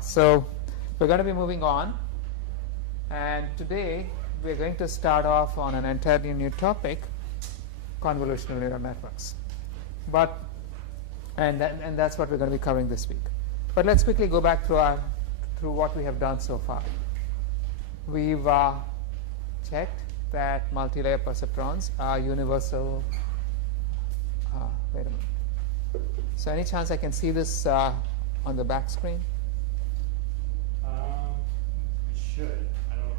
So we're going to be moving on, and today we're going to start off on an entirely new topic, convolutional neural networks. And that's what we're going to be covering this week. But let's quickly go back through what we have done so far. We've checked that multi-layer perceptrons are universal. Wait a minute. So any chance I can see this on the back screen? You should. I don't know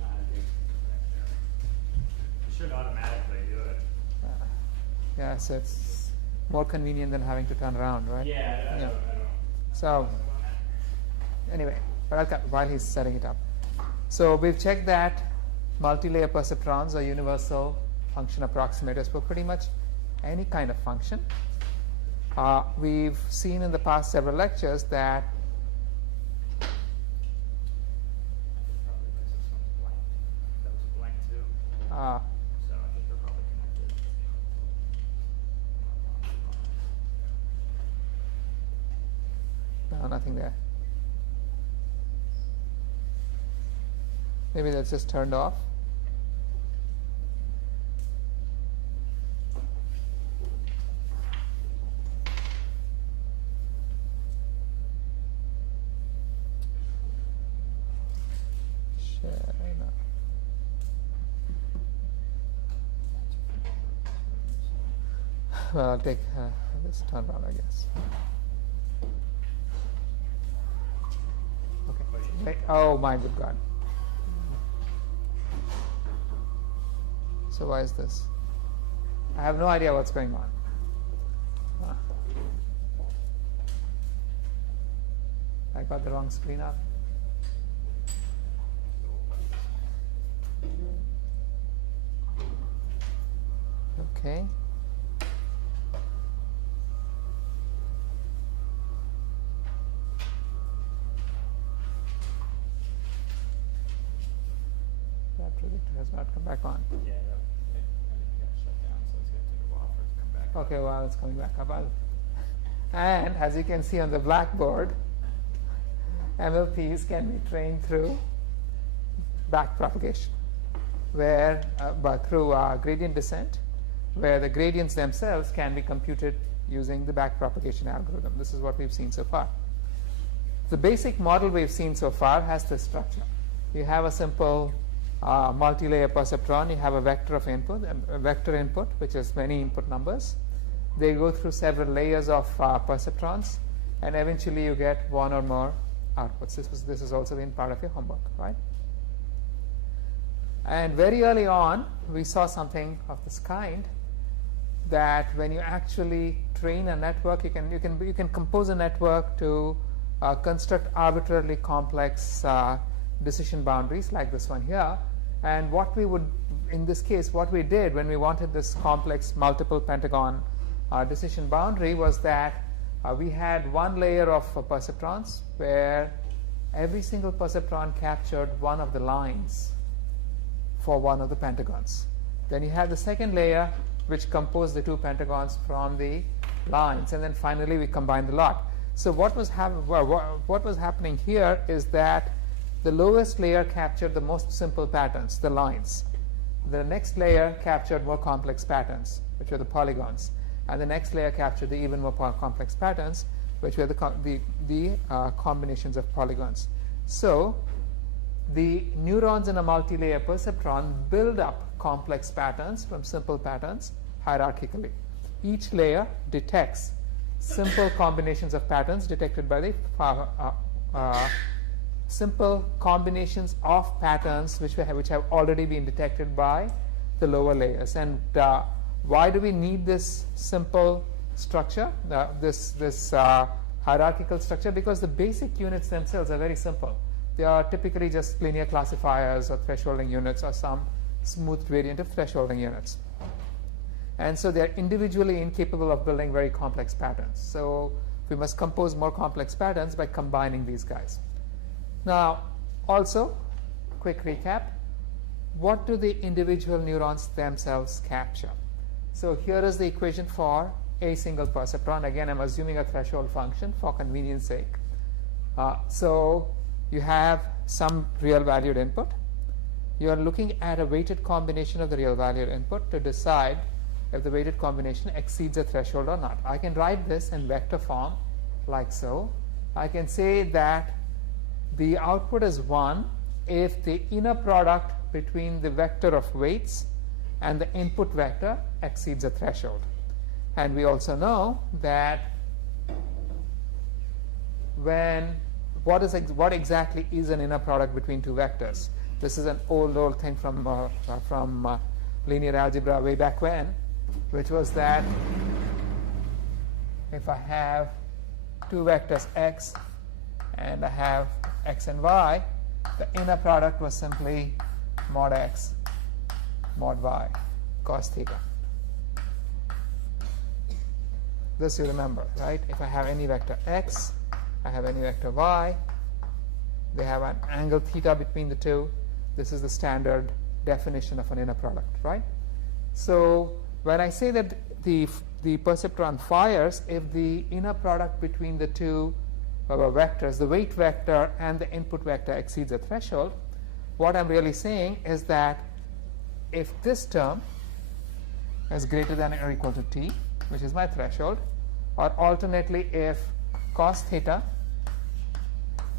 how to do it back there. You should automatically do it. Yes, it's more convenient than having to turn around, right? Yeah, I don't. So anyway, but while he's setting it up. So we've checked that multi-layer perceptrons are universal function approximators for pretty much any kind of function. We've seen in the past several lectures that That was blank too. So I think they're probably connected. no, nothing there. Maybe that's just turned off. Well, I'll take this turn around, I guess. Okay. Wait. Oh my good God. So why is this? I have no idea what's going on. I got the wrong screen up. Okay. That predictor has not come back on. Yeah, I think it got shut down, so it's going to take a while for it to come back. Okay, well, it's coming back up. And as you can see on the blackboard, MLPs can be trained through backpropagation, but through gradient descent, where the gradients themselves can be computed using the backpropagation algorithm. This is what we've seen so far. The basic model we've seen so far has this structure. You have a simple multi-layer perceptron. You have a vector of input, a vector input, which is many input numbers. They go through several layers of perceptrons, and eventually you get one or more outputs. This has also been part of your homework, right? And very early on, we saw something of this kind, that when you actually train a network, you can compose a network to construct arbitrarily complex decision boundaries like this one here. And what we would, in this case, what we did when we wanted this complex multiple pentagon decision boundary was that we had one layer of perceptrons where every single perceptron captured one of the lines for one of the pentagons. Then you had the second layer which composed the two pentagons from the lines, and then finally we combined the lot. So what was happening here is that the lowest layer captured the most simple patterns, the lines. The next layer captured more complex patterns, which were the polygons. And the next layer captured the even more complex patterns, which were the combinations of polygons. So the neurons in a multi-layer perceptron build up complex patterns from simple patterns hierarchically. Each layer detects simple combinations of patterns detected by the simple combinations of patterns which have already been detected by the lower layers. And why do we need this simple structure, this hierarchical structure? Because the basic units themselves are very simple. They are typically just linear classifiers or thresholding units or some smooth gradient of thresholding units. And so they're individually incapable of building very complex patterns. So we must compose more complex patterns by combining these guys. Now, also, quick recap, what do the individual neurons themselves capture? So here is the equation for a single perceptron. Again, I'm assuming a threshold function for convenience sake. So you have some real valued input. You are looking at a weighted combination of the real valued input to decide if the weighted combination exceeds a threshold or not. I can write this in vector form like so. I can say that the output is 1 if the inner product between the vector of weights and the input vector exceeds a threshold. And we also know that what exactly is an inner product between two vectors. This is an old thing from linear algebra way back when, which was that if I have two vectors x and I have x and y, the inner product was simply mod x mod y cos theta. This you remember, right? If I have any vector x, I have any vector y, they have an angle theta between the two. This is the standard definition of an inner product, right? So when I say that the perceptron fires if the inner product between the two vectors, the weight vector and the input vector, exceeds a threshold, what I'm really saying is that if this term is greater than or equal to t, which is my threshold, or alternately if cos theta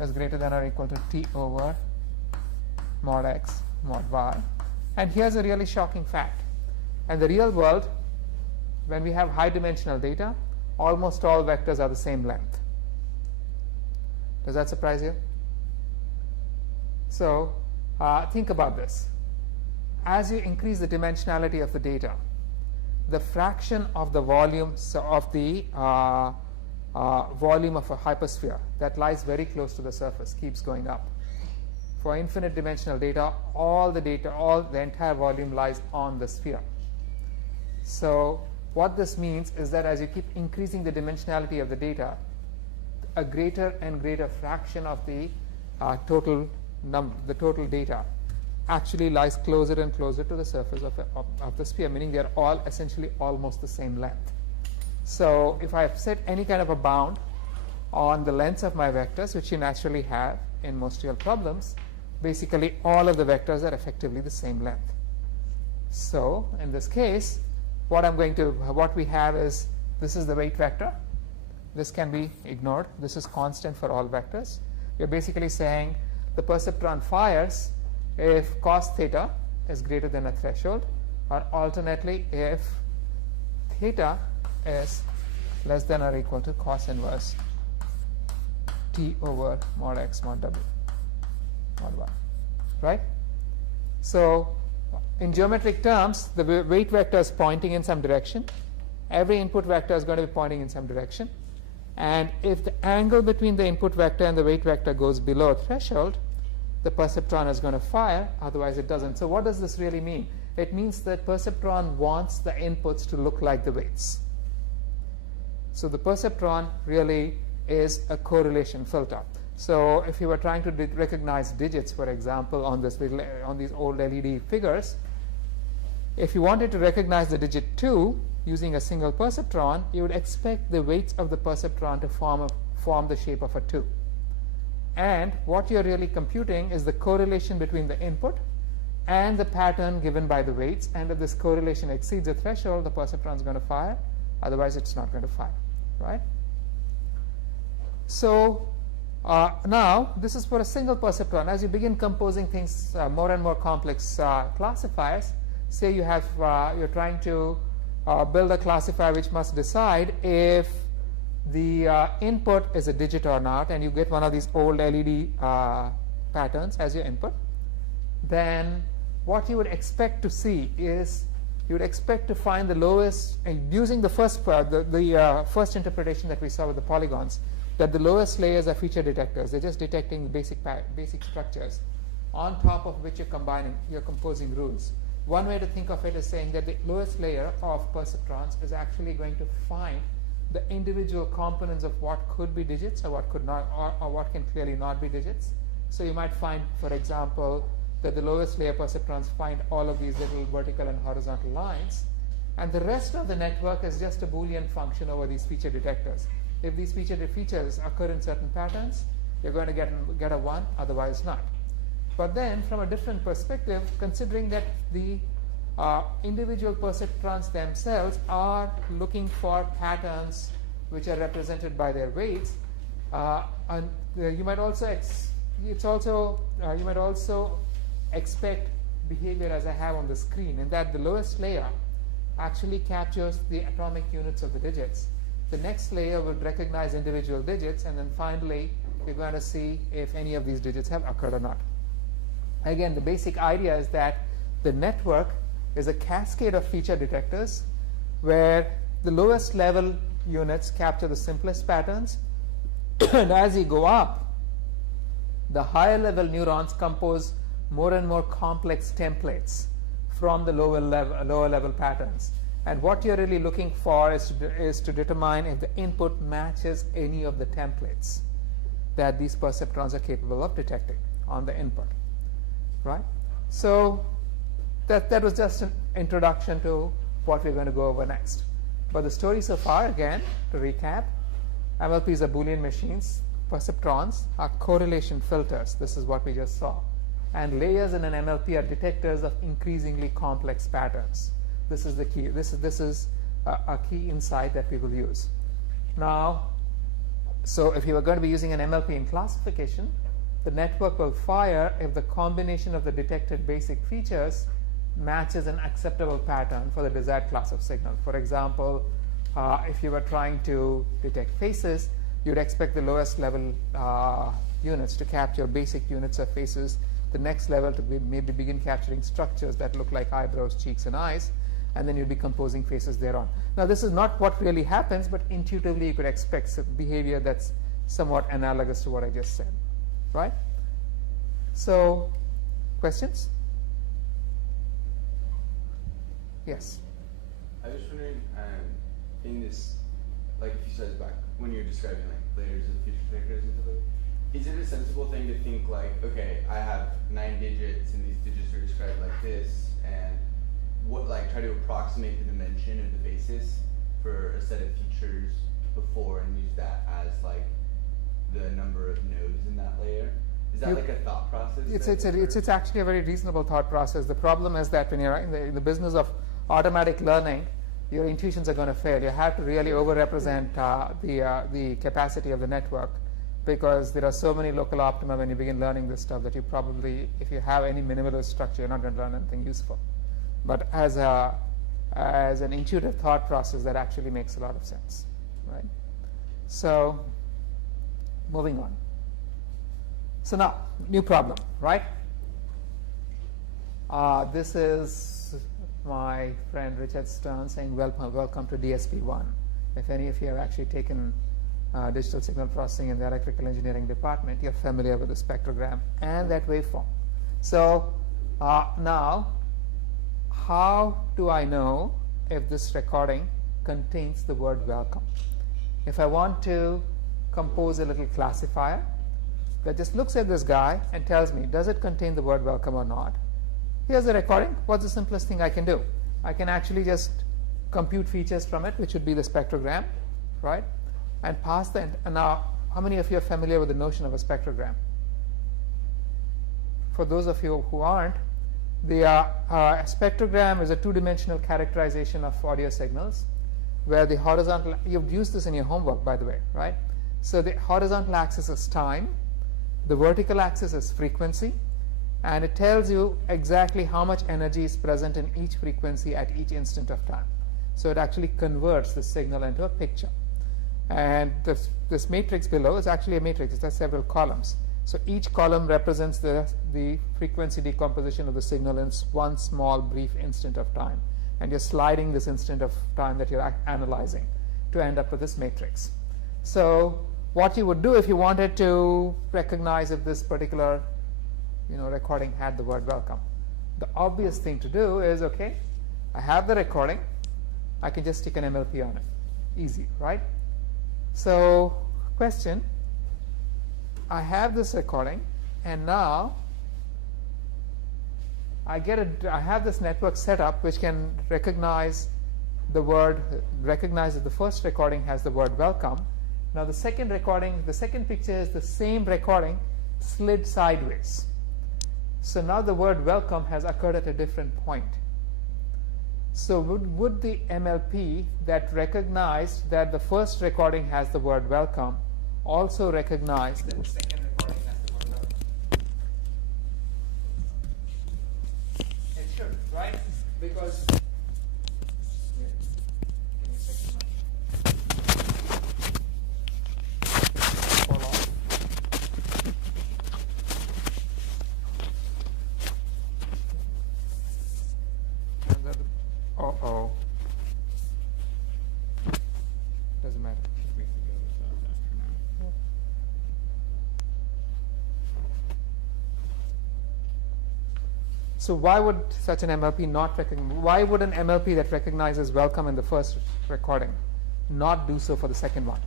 is greater than or equal to t over mod x mod y. And here's a really shocking fact. In the real world, when we have high dimensional data, almost all vectors are the same length. Does that surprise you? So think about this. As you increase the dimensionality of the data, the fraction of the volume of the volume of a hypersphere that lies very close to the surface keeps going up. For infinite dimensional data, the entire volume lies on the sphere. So what this means is that as you keep increasing the dimensionality of the data, a greater and greater fraction of the total data actually lies closer and closer to the surface of the sphere, meaning they are all essentially almost the same length. So if I have set any kind of a bound on the lengths of my vectors, which you naturally have in most real problems, basically all of the vectors are effectively the same length. So in this case, what we have is, this is the weight vector. This can be ignored. This is constant for all vectors. You're basically saying the perceptron fires if cos theta is greater than a threshold, or alternately if theta is less than or equal to cos inverse t over mod x mod w mod y, right? So in geometric terms, the weight vector is pointing in some direction. Every input vector is going to be pointing in some direction. And if the angle between the input vector and the weight vector goes below a threshold, the perceptron is going to fire, otherwise it doesn't. So what does this really mean? It means that perceptron wants the inputs to look like the weights. So the perceptron really is a correlation filter. So if you were trying to recognize digits, for example, on these old LED figures, if you wanted to recognize the digit 2 using a single perceptron, you would expect the weights of the perceptron to form the shape of a 2. And what you're really computing is the correlation between the input and the pattern given by the weights. And if this correlation exceeds a threshold, the perceptron is going to fire. Otherwise, it's not going to fire, right? So now, this is for a single perceptron. As you begin composing things, more and more complex classifiers, say you're trying to build a classifier which must decide if the input is a digit or not, and you get one of these old LED patterns as your input, then what you would expect to see is you would expect to find the lowest, using the first first interpretation that we saw with the polygons, that the lowest layers are feature detectors. They're just detecting basic structures on top of which you're composing rules. One way to think of it is saying that the lowest layer of perceptrons is actually going to find the individual components of what could be digits or what could not, or what can clearly not be digits. So you might find, for example, that the lowest layer perceptrons find all of these little vertical and horizontal lines, and the rest of the network is just a Boolean function over these feature detectors. If these features occur in certain patterns, you're going to get a 1, otherwise not. But then from a different perspective, considering that the individual perceptrons themselves are looking for patterns which are represented by their weights, and you might also you might also expect behavior as I have on the screen, in that the lowest layer actually captures the atomic units of the digits. The next layer will recognize individual digits, and then finally we're going to see if any of these digits have occurred or not. Again, the basic idea is that the network is a cascade of feature detectors where the lowest level units capture the simplest patterns, and as you go up, the higher level neurons compose more and more complex templates from the lower level patterns. And what you're really looking for is to determine if the input matches any of the templates that these perceptrons are capable of detecting on the input, right? So that was just an introduction to what we're going to go over next. But the story so far, again, to recap, MLPs are Boolean machines. Perceptrons are correlation filters. This is what we just saw. And layers in an MLP are detectors of increasingly complex patterns. This is the key. This is a key insight that we will use. Now, so if you are going to be using an MLP in classification, the network will fire if the combination of the detected basic features matches an acceptable pattern for the desired class of signal. For example, if you were trying to detect faces, you'd expect the lowest level units to capture basic units of faces, the next level to maybe begin capturing structures that look like eyebrows, cheeks, and eyes, and then you'd be composing faces thereon. Now, this is not what really happens, but intuitively you could expect some behavior that's somewhat analogous to what I just said, right? So, questions? Yes? I was wondering, in this, like a few slides back, when you're describing like layers of feature detectors and stuff like that, is it a sensible thing to think like, okay, I have 9 digits and these digits are described like this, and what, like, try to approximate the dimension of the basis for a set of features before and use that as like the number of nodes in that layer? Is that like a thought process? It's actually a very reasonable thought process. The problem is that when you're in the business of automatic learning, your intuitions are going to fail. You have to really over-represent the capacity of the network, because there are so many local optima when you begin learning this stuff that you probably, if you have any minimalist structure, you're not going to learn anything useful. But as an intuitive thought process, that actually makes a lot of sense, right? So, moving on. So now, new problem, right? This is my friend Richard Stern saying, welcome to DSP-1. If any of you have actually taken digital signal processing in the electrical engineering department, you're familiar with the spectrogram and that waveform. So now, how do I know if this recording contains the word welcome? If I want to compose a little classifier that just looks at this guy and tells me, does it contain the word welcome or not? Here's the recording. What's the simplest thing I can do? I can actually just compute features from it, which would be the spectrogram, right? And pass the, and now, how many of you are familiar with the notion of a spectrogram? For those of you who aren't, the spectrogram is a two-dimensional characterization of audio signals, where the horizontal, you've used this in your homework, by the way, right? So the horizontal axis is time, the vertical axis is frequency, and it tells you exactly how much energy is present in each frequency at each instant of time. So it actually converts the signal into a picture. And this matrix below is actually a matrix. It has several columns. So each column represents the frequency decomposition of the signal in one small brief instant of time. And you're sliding this instant of time that you're analyzing to end up with this matrix. So what you would do if you wanted to recognize if this particular recording had the word welcome, the obvious thing to do is, okay, I have the recording, I can just stick an MLP on it. Easy, right? So, question, I have this recording, and now I have this network set up which can recognize that the first recording has the word welcome, Now the second recording, the second picture is the same recording slid sideways. So now the word welcome has occurred at a different point. So would the MLP that recognized that the first recording has the word welcome also recognize that the second recording has the word welcome? It should, right? Because give me a second. Hold on. Uh-oh. Doesn't matter. We can go with that after now. So why would such an MLP not recognize? Why would an MLP that recognizes welcome in the first recording not do so for the second one?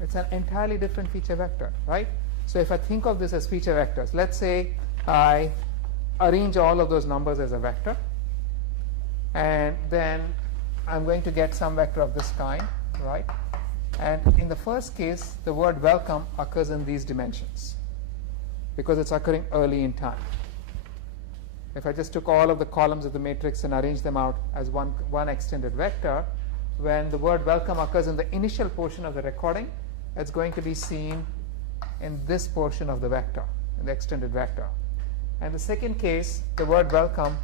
It's an entirely different feature vector, right? So if I think of this as feature vectors, let's say I arrange all of those numbers as a vector, and then I'm going to get some vector of this kind, right? And in the first case, the word welcome occurs in these dimensions because it's occurring early in time. If I just took all of the columns of the matrix and arranged them out as one extended vector, when the word welcome occurs in the initial portion of the recording, it's going to be seen in this portion of the vector, in the extended vector. And the second case, the word welcome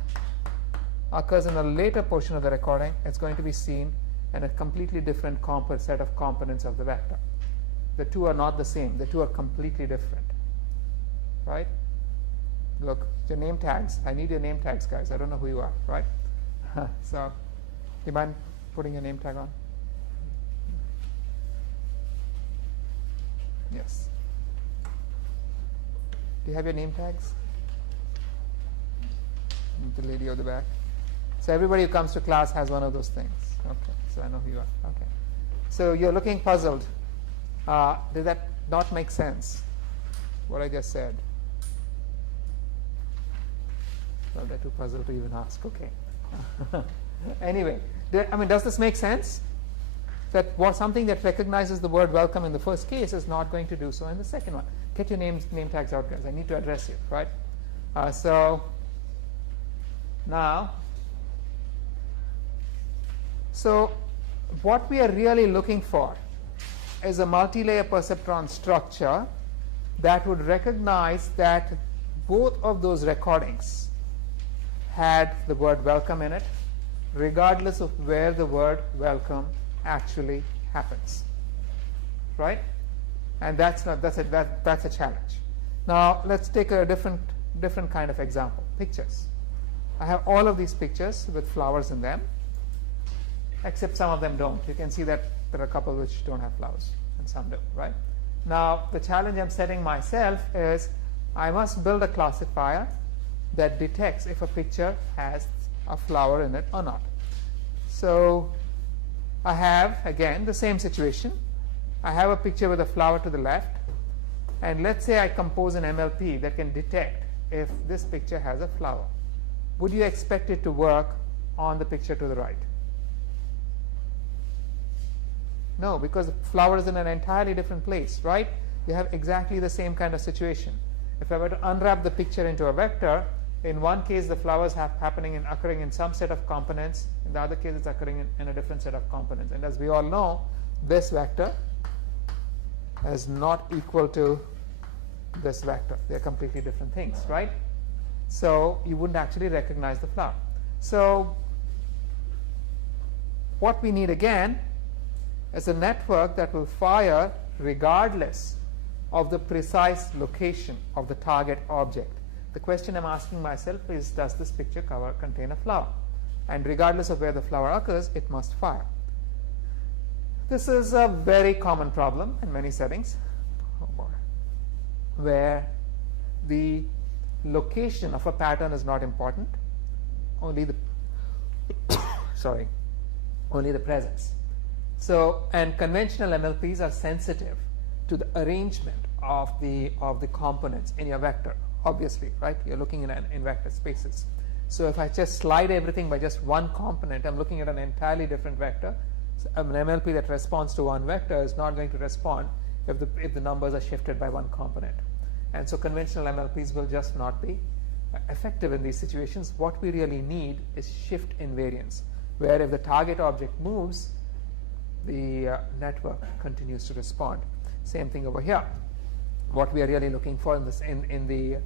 occurs in a later portion of the recording. It's going to be seen in a completely different set of components of the vector. The two are not the same. The two are completely different, right? Look, your name tags. I need your name tags, guys. I don't know who you are, right? So, do you mind putting your name tag on? Yes. Do you have your name tags? The lady of the back. So everybody who comes to class has one of those things. Okay, so I know who you are. Okay. So you're looking puzzled. Did that not make sense, what I just said? Well, they're too puzzled to even ask. Okay. Anyway, does this make sense? That something that recognizes the word welcome in the first case is not going to do so in the second one. Get your name tags out, guys. I need to address you, right? So now, what we are really looking for is a multi-layer perceptron structure that would recognize that both of those recordings had the word welcome in it, regardless of where the word welcome actually happens, right? And that's a challenge. Now let's take a different kind of example. Pictures. I have all of these pictures with flowers in them, except some of them don't. You can see that there are a couple which don't have flowers and some do, right? Now the challenge I'm setting myself is I must build a classifier that detects if a picture has a flower in it or not. So I have, again, the same situation. I have a picture with a flower to the left, and let's say I compose an MLP that can detect if this picture has a flower. Would you expect it to work on the picture to the right? No, because the flower is in an entirely different place, right? You have exactly the same kind of situation. If I were to unwrap the picture into a vector, in one case the flowers occurring in some set of components, in the other case it's occurring in a different set of components. And as we all know, this vector is not equal to this vector. They're completely different things, right? So you wouldn't actually recognize the flower. So what we need again is a network that will fire regardless of the precise location of the target object. The question I'm asking myself is, does this picture contain a flower? And regardless of where the flower occurs, it must fire. This is a very common problem in many settings where the location of a pattern is not important, only the only the presence. So, and conventional MLPs are sensitive to the arrangement of the components in your vector, obviously, right? You're looking in vector spaces. So if I just slide everything by just one component, I'm looking at an entirely different vector. So an MLP that responds to one vector is not going to respond if the numbers are shifted by one component. And so conventional MLPs will just not be effective in these situations. What we really need is shift invariance, where if the target object moves, the network continues to respond. Same thing over here. What we are really looking for in this in the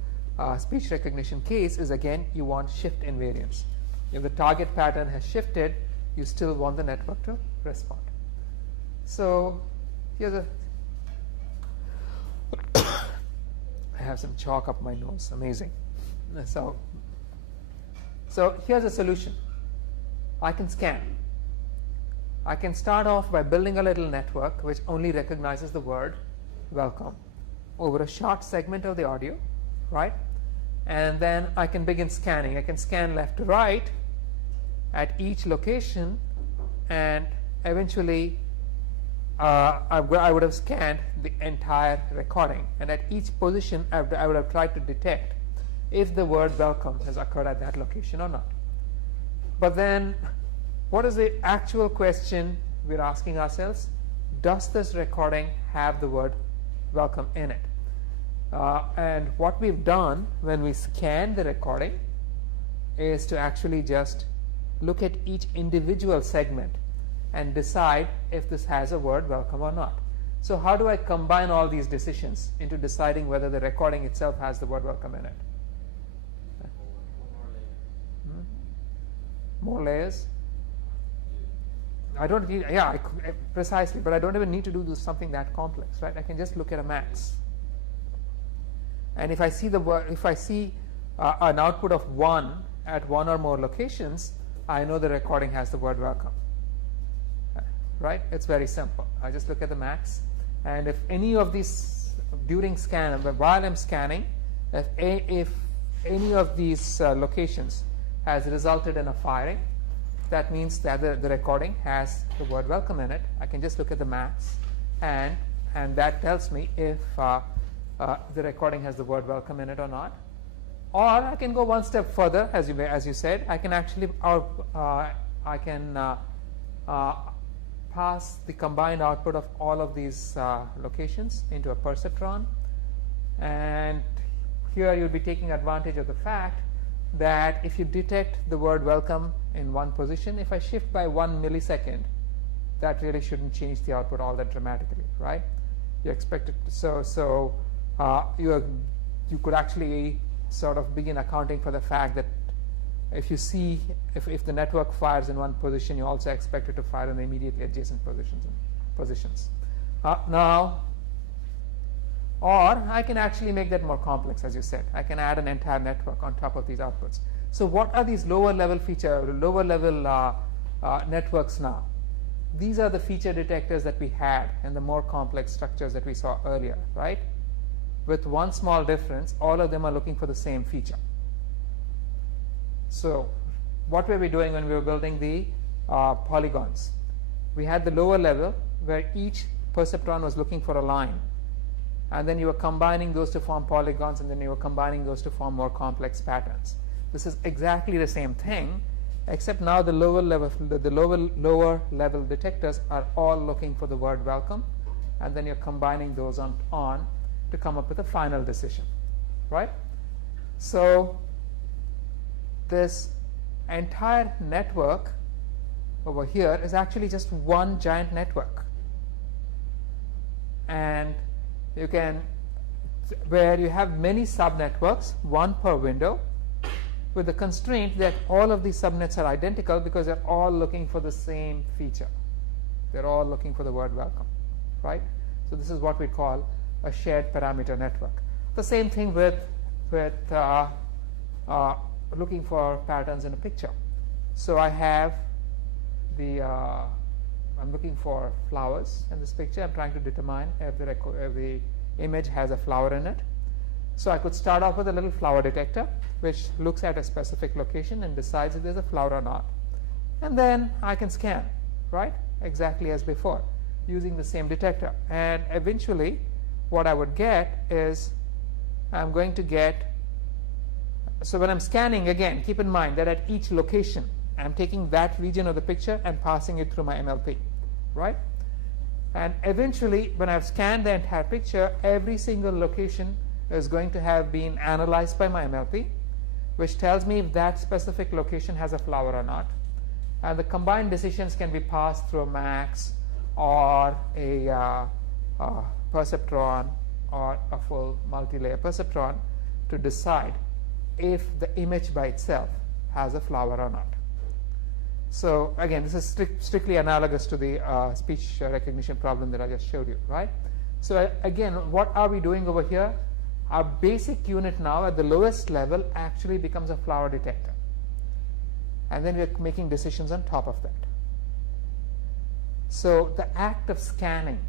speech recognition case is, again, you want shift invariance. If the target pattern has shifted, you still want the network to respond. So here's a I have some chalk up my nose. Amazing. So here's a solution. I can scan. I can start off by building a little network which only recognizes the word welcome over a short segment of the audio, right? And then I can begin scanning. I can scan left to right at each location, and eventually I would have scanned the entire recording, and at each position I would have tried to detect if the word welcome has occurred at that location or not. But then, what is the actual question we're asking ourselves? Does this recording have the word welcome in it? And what we've done when we scan the recording is to actually just look at each individual segment and decide if this has a word welcome or not. So how do I combine all these decisions into deciding whether the recording itself has the word welcome in it? More layers? I don't need, precisely, but I don't even need to do something that complex, right? I can just look at a max. And if I see an output of 1 at one or more locations, I know the recording has the word welcome. Right? It's very simple. I just look at the max, and if any of these during scan, while I'm scanning, if any of these locations has resulted in a firing, that means that the recording has the word welcome in it. I can just look at the max, and that tells me if the recording has the word welcome in it or not. Or I can go one step further, as you said. I can actually pass the combined output of all of these locations into a perceptron, and here you'll be taking advantage of the fact that if you detect the word welcome in one position, if I shift by 1 millisecond, that really shouldn't change the output all that dramatically, right? You expect it, you could actually sort of begin accounting for the fact that if you see if the network fires in one position, you also expect it to fire in the immediately adjacent positions. Now, or I can actually make that more complex, as you said. I can add an entire network on top of these outputs. So what are these lower level networks now? These are the feature detectors that we had in the more complex structures that we saw earlier, right? With one small difference, all of them are looking for the same feature. So what were we doing when we were building the polygons? We had the lower level where each perceptron was looking for a line, and then you were combining those to form polygons, and then you were combining those to form more complex patterns. This is exactly the same thing, except now the lower level detectors are all looking for the word welcome, and then you're combining those on to come up with a final decision, right? So this entire network over here is actually just one giant network, and you can, where you have many subnetworks, one per window, with the constraint that all of these subnets are identical because they're all looking for the same feature. They're all looking for the word welcome, right? So this is what we call a shared parameter network. The same thing with looking for patterns in a picture. So I have I'm looking for flowers in this picture. I'm trying to determine if the image has a flower in it. So I could start off with a little flower detector, which looks at a specific location and decides if there's a flower or not. And then I can scan, right? Exactly as before, using the same detector. And eventually, what I would get is I'm going to get So when I'm scanning, again, keep in mind that at each location, I'm taking that region of the picture and passing it through my MLP, right? And eventually, when I've scanned the entire picture, every single location is going to have been analyzed by my MLP, which tells me if that specific location has a flower or not. And the combined decisions can be passed through a MAX or a perceptron or a full multi-layer perceptron to decide if the image by itself has a flower or not. So again, this is strictly analogous to the speech recognition problem that I just showed you, right? So again, what are we doing over here? Our basic unit now at the lowest level actually becomes a flower detector. And then we're making decisions on top of that. So the act of scanning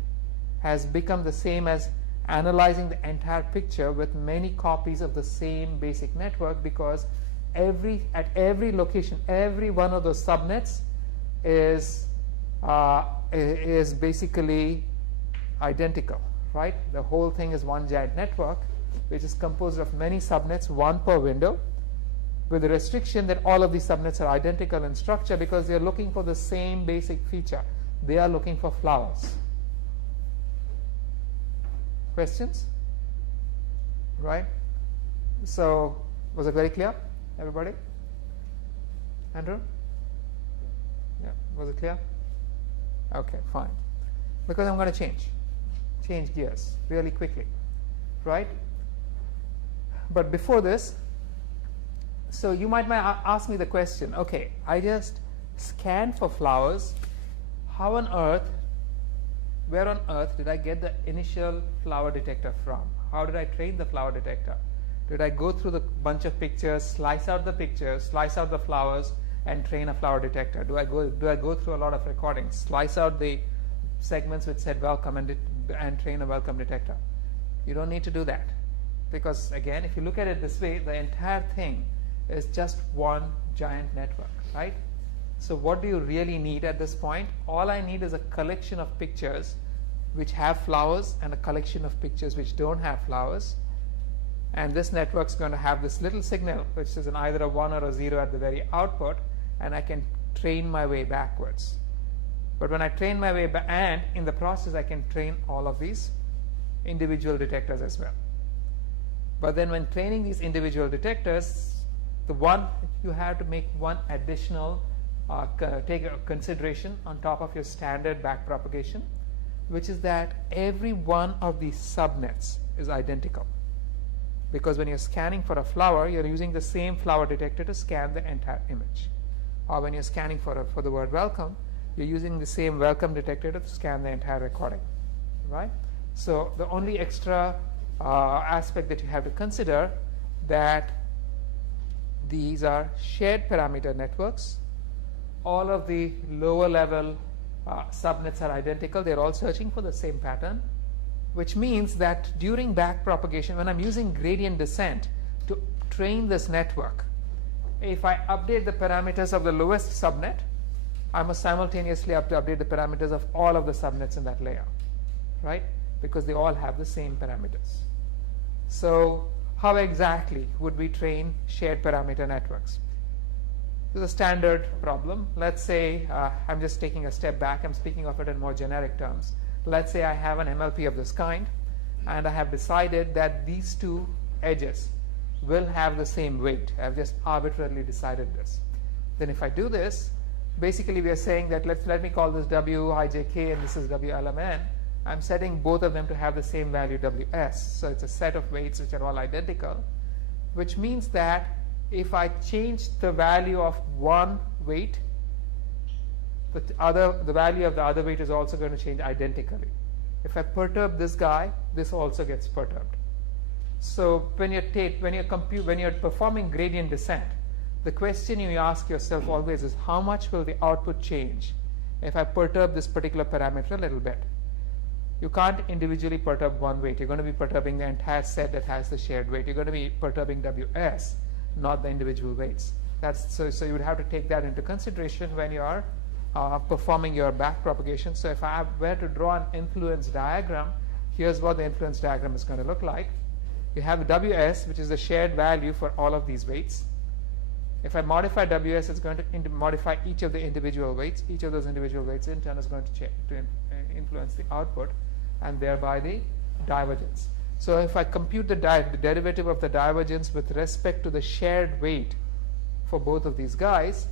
has become the same as analyzing the entire picture with many copies of the same basic network, because at every location, every one of those subnets is basically identical, right? The whole thing is one giant network, which is composed of many subnets, one per window, with the restriction that all of these subnets are identical in structure because they're looking for the same basic feature. They are looking for flowers. Questions? Right? So, was it very clear, everybody? Andrew? Yeah, was it clear? Okay, fine. Because I'm going to change gears really quickly, right? But before this, so you might ask me the question, okay, I just scanned for flowers. Where on earth did I get the initial flower detector from? How did I train the flower detector? Did I go through the bunch of pictures, slice out the pictures, slice out the flowers, and train a flower detector? Do I go through a lot of recordings, slice out the segments which said welcome and train a welcome detector? You don't need to do that, because again, if you look at it this way, the entire thing is just one giant network, right? So what do you really need at this point? All I need is a collection of pictures which have flowers and a collection of pictures which don't have flowers. And this network is going to have this little signal which is either a 1 or a 0 at the very output, and I can train my way backwards. But when I train my way back, and in the process I can train all of these individual detectors as well. But then when training these individual detectors, you have to make one additional take a consideration on top of your standard backpropagation, which is that every one of these subnets is identical. Because when you're scanning for a flower, you're using the same flower detector to scan the entire image. Or when you're scanning for the word welcome, you're using the same welcome detector to scan the entire recording, right? So the only extra aspect that you have to consider that these are shared parameter networks. All of the lower level subnets are identical. They're all searching for the same pattern, which means that during backpropagation, when I'm using gradient descent to train this network, if I update the parameters of the lowest subnet, I must simultaneously have to update the parameters of all of the subnets in that layer, right? Because they all have the same parameters. So how exactly would we train shared parameter networks? This is a standard problem. Let's say I'm just taking a step back. I'm speaking of it in more generic terms. Let's say I have an MLP of this kind, and I have decided that these two edges will have the same weight. I've just arbitrarily decided this. Then if I do this, basically we are saying that let me call this Wij(k) and this is Wlmn. I'm setting both of them to have the same value Ws. So it's a set of weights which are all identical, which means that if I change the value of one weight, the value of the other weight is also going to change identically. If I perturb this guy, this also gets perturbed. So when you're performing gradient descent, the question you ask yourself always is, how much will the output change if I perturb this particular parameter a little bit? You can't individually perturb one weight. You're going to be perturbing the entire set that has the shared weight. You're going to be perturbing Ws, not the individual weights. So you would have to take that into consideration when you are performing your backpropagation. So if I were to draw an influence diagram, here's what the influence diagram is going to look like. you have WS, which is the shared value for all of these weights. If I modify WS, it's going to modify each of the individual weights. Each of those individual weights in turn is going to influence the output and thereby the divergence. So if I compute the derivative of the divergence with respect to the shared weight for both of these guys,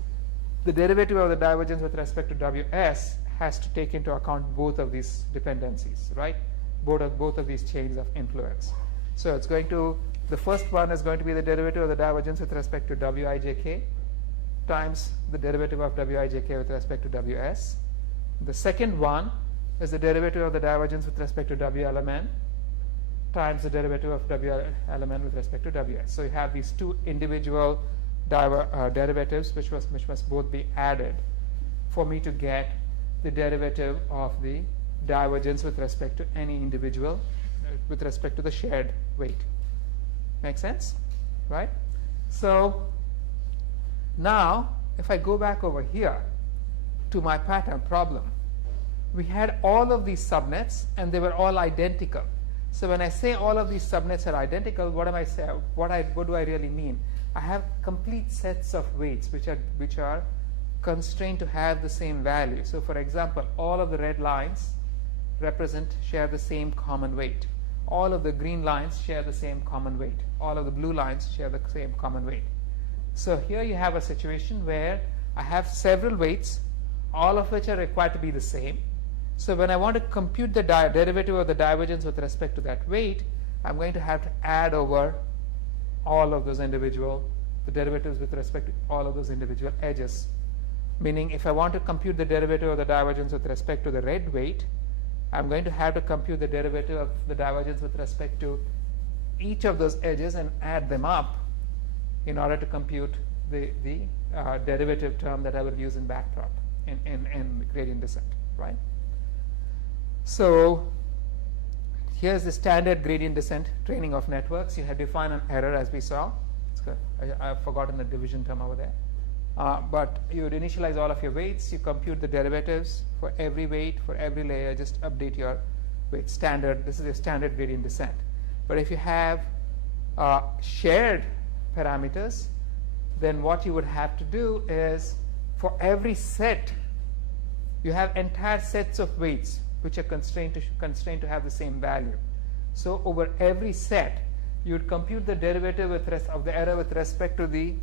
the derivative of the divergence with respect to WS has to take into account both of these dependencies, right? Both of these chains of influence. So it's going to, the first one is going to be the derivative of the divergence with respect to Wij(k) times the derivative of Wij(k) with respect to Ws. The second one is the derivative of the divergence with respect to WLMN times the derivative of WLMN with respect to Ws. So you have these two individual derivatives which must both be added for me to get the derivative of the divergence with respect to any individual with respect to the shared weight. Make sense? Right? So now if I go back over here to my pattern problem, we had all of these subnets and they were all identical. So when I say all of these subnets are identical, what am I saying? What do I really mean? I have complete sets of weights which are constrained to have the same value. So for example, all of the red lines share the same common weight. All of the green lines share the same common weight. All of the blue lines share the same common weight. So here you have a situation where I have several weights, all of which are required to be the same. So when I want to compute the derivative of the divergence with respect to that weight, I'm going to have to add over all of those the derivatives with respect to all of those individual edges. Meaning if I want to compute the derivative of the divergence with respect to the red weight, I'm going to have to compute the derivative of the divergence with respect to each of those edges and add them up in order to compute the derivative term that I will use in backdrop in gradient descent, right? So here's the standard gradient descent training of networks. You have defined an error as we saw. I've forgotten the division term over there. But you would initialize all of your weights, you compute the derivatives for every weight, for every layer, just update your weight. Standard, this is your standard gradient descent. But if you have shared parameters, then what you would have to do is for every set, you have entire sets of weights which are constrained to have the same value. So over every set, you would compute the derivative of the error with respect to the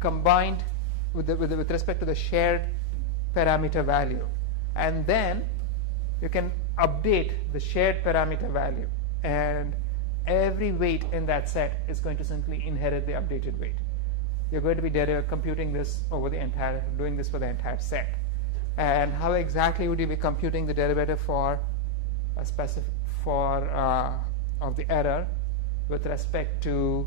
combined with respect to the shared parameter value, and then you can update the shared parameter value, and every weight in that set is going to simply inherit the updated weight. You're going to be computing this doing this for the entire set. And how exactly would you be computing the derivative for of the error with respect to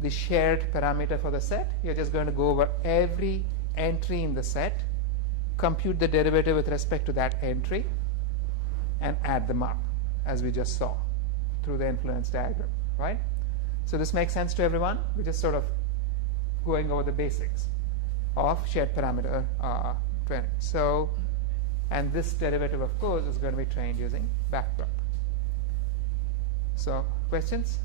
the shared parameter for the set? You're just going to go over every entry in the set, compute the derivative with respect to that entry, and add them up, as we just saw through the influence diagram, right? So this makes sense to everyone? We're just sort of going over the basics of shared parameter training. So, and this derivative, of course, is going to be trained using backdrop. So, questions?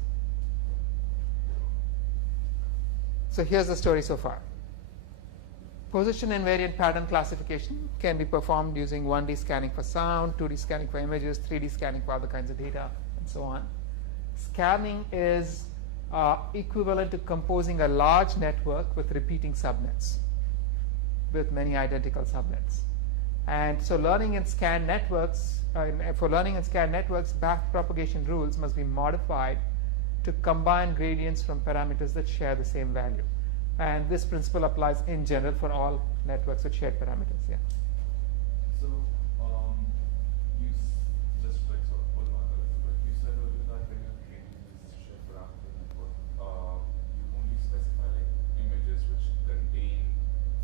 So here's the story so far. Position invariant pattern classification can be performed using 1D scanning for sound, 2D scanning for images, 3D scanning for other kinds of data, and so on. Scanning is equivalent to composing a large network with repeating subnets, with many identical subnets. And so learning and scan networks, for learning and scan networks, backpropagation rules must be modified to combine gradients from parameters that share the same value. And this principle applies in general for all networks with shared parameters. Yeah. So, you just like sort of pull back a little bit. You said earlier that when you're training this shared parameter network, you only specify like images which contain,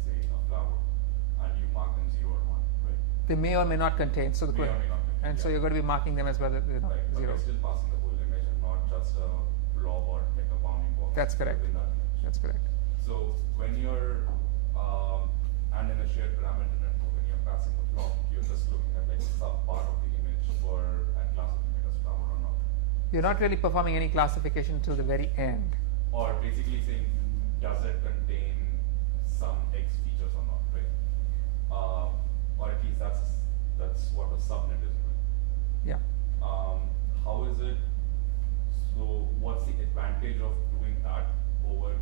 say, a flower, and you mark them 0 or 1, right? They may or may not contain. So the May or may not contain, and so yeah. you're going to be marking them as well, Right, but 0. you're still passing the whole image and not just a blob or like a bounding box. That's correct. within that image. That's correct. So when you're and in a shared parameter network, when you're passing a block, you're just looking at like some part of the image for and classifying it as flower or not. You're not really performing any classification till the very end. Or basically saying, does it contain some X features or not, right? Or at least that's what a subnet is doing. Yeah. How is it? So what's the advantage of doing that over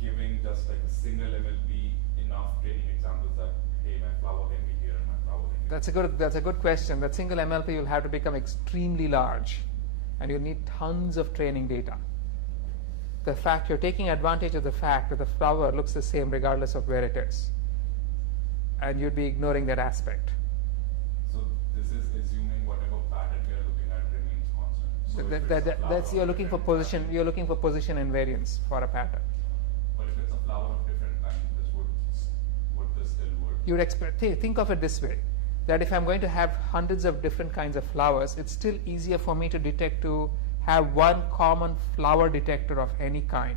giving just like a single MLP enough training examples that hey, my flower can be here and my flower can be here? That's a good question. That single MLP will have to become extremely large, and you'll need tons of training data. The fact you're taking advantage of the fact that the flower looks the same regardless of where it is, and you'd be ignoring that aspect. So this is assuming whatever pattern we are looking at remains constant. So if it's a flower That's you're of looking for different position. kind, You're looking for position invariance for a pattern. But if it's a flower of different kind, would this still work? You'd expect. Think of it this way: that if I'm going to have hundreds of different kinds of flowers, it's still easier for me to have one common flower detector of any kind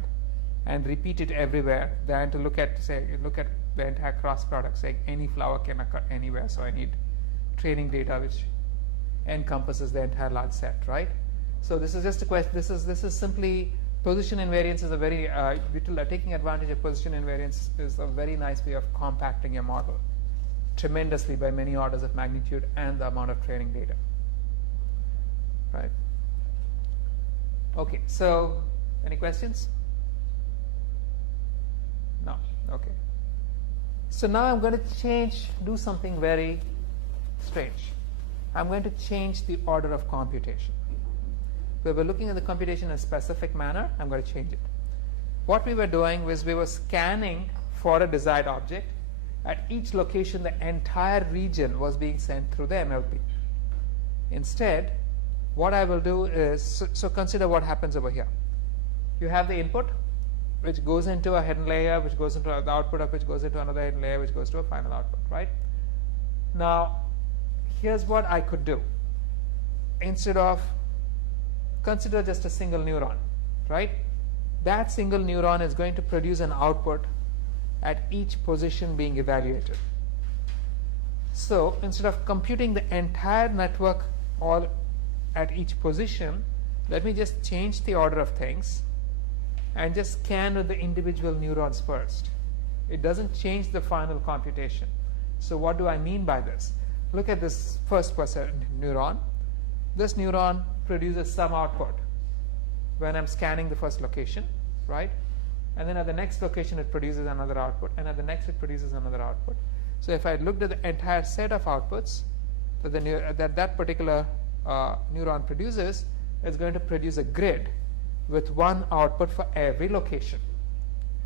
and repeat it everywhere than to look at the entire cross product saying any flower can occur anywhere. So I need training data which encompasses the entire large set, right? So this is just a question. This is simply position invariance is a very taking advantage of position invariance is a very nice way of compacting your model tremendously by many orders of magnitude and the amount of training data, right? Okay, so any questions? No. Okay. So now I'm going to do something very strange. I'm going to change the order of computation. We were looking at the computation in a specific manner. I'm going to change it. What we were doing was we were scanning for a desired object. At each location, the entire region was being sent through the MLP. Instead, what I will do is, so consider what happens over here. You have the input, which goes into a hidden layer, which goes into the output of which goes into another hidden layer, which goes to a final output, right? Now, here's what I could do. Instead of, consider just a single neuron, right? That single neuron is going to produce an output at each position being evaluated. So instead of computing the entire network all at each position, let me just change the order of things and just scan the individual neurons first. It doesn't change the final computation. So what do I mean by this? Look at this first neuron. This neuron produces some output when I'm scanning the first location, right? And then at the next location it produces another output, and at the next it produces another output. So if I looked at the entire set of outputs that that particular neuron produces, it's going to produce a grid with one output for every location,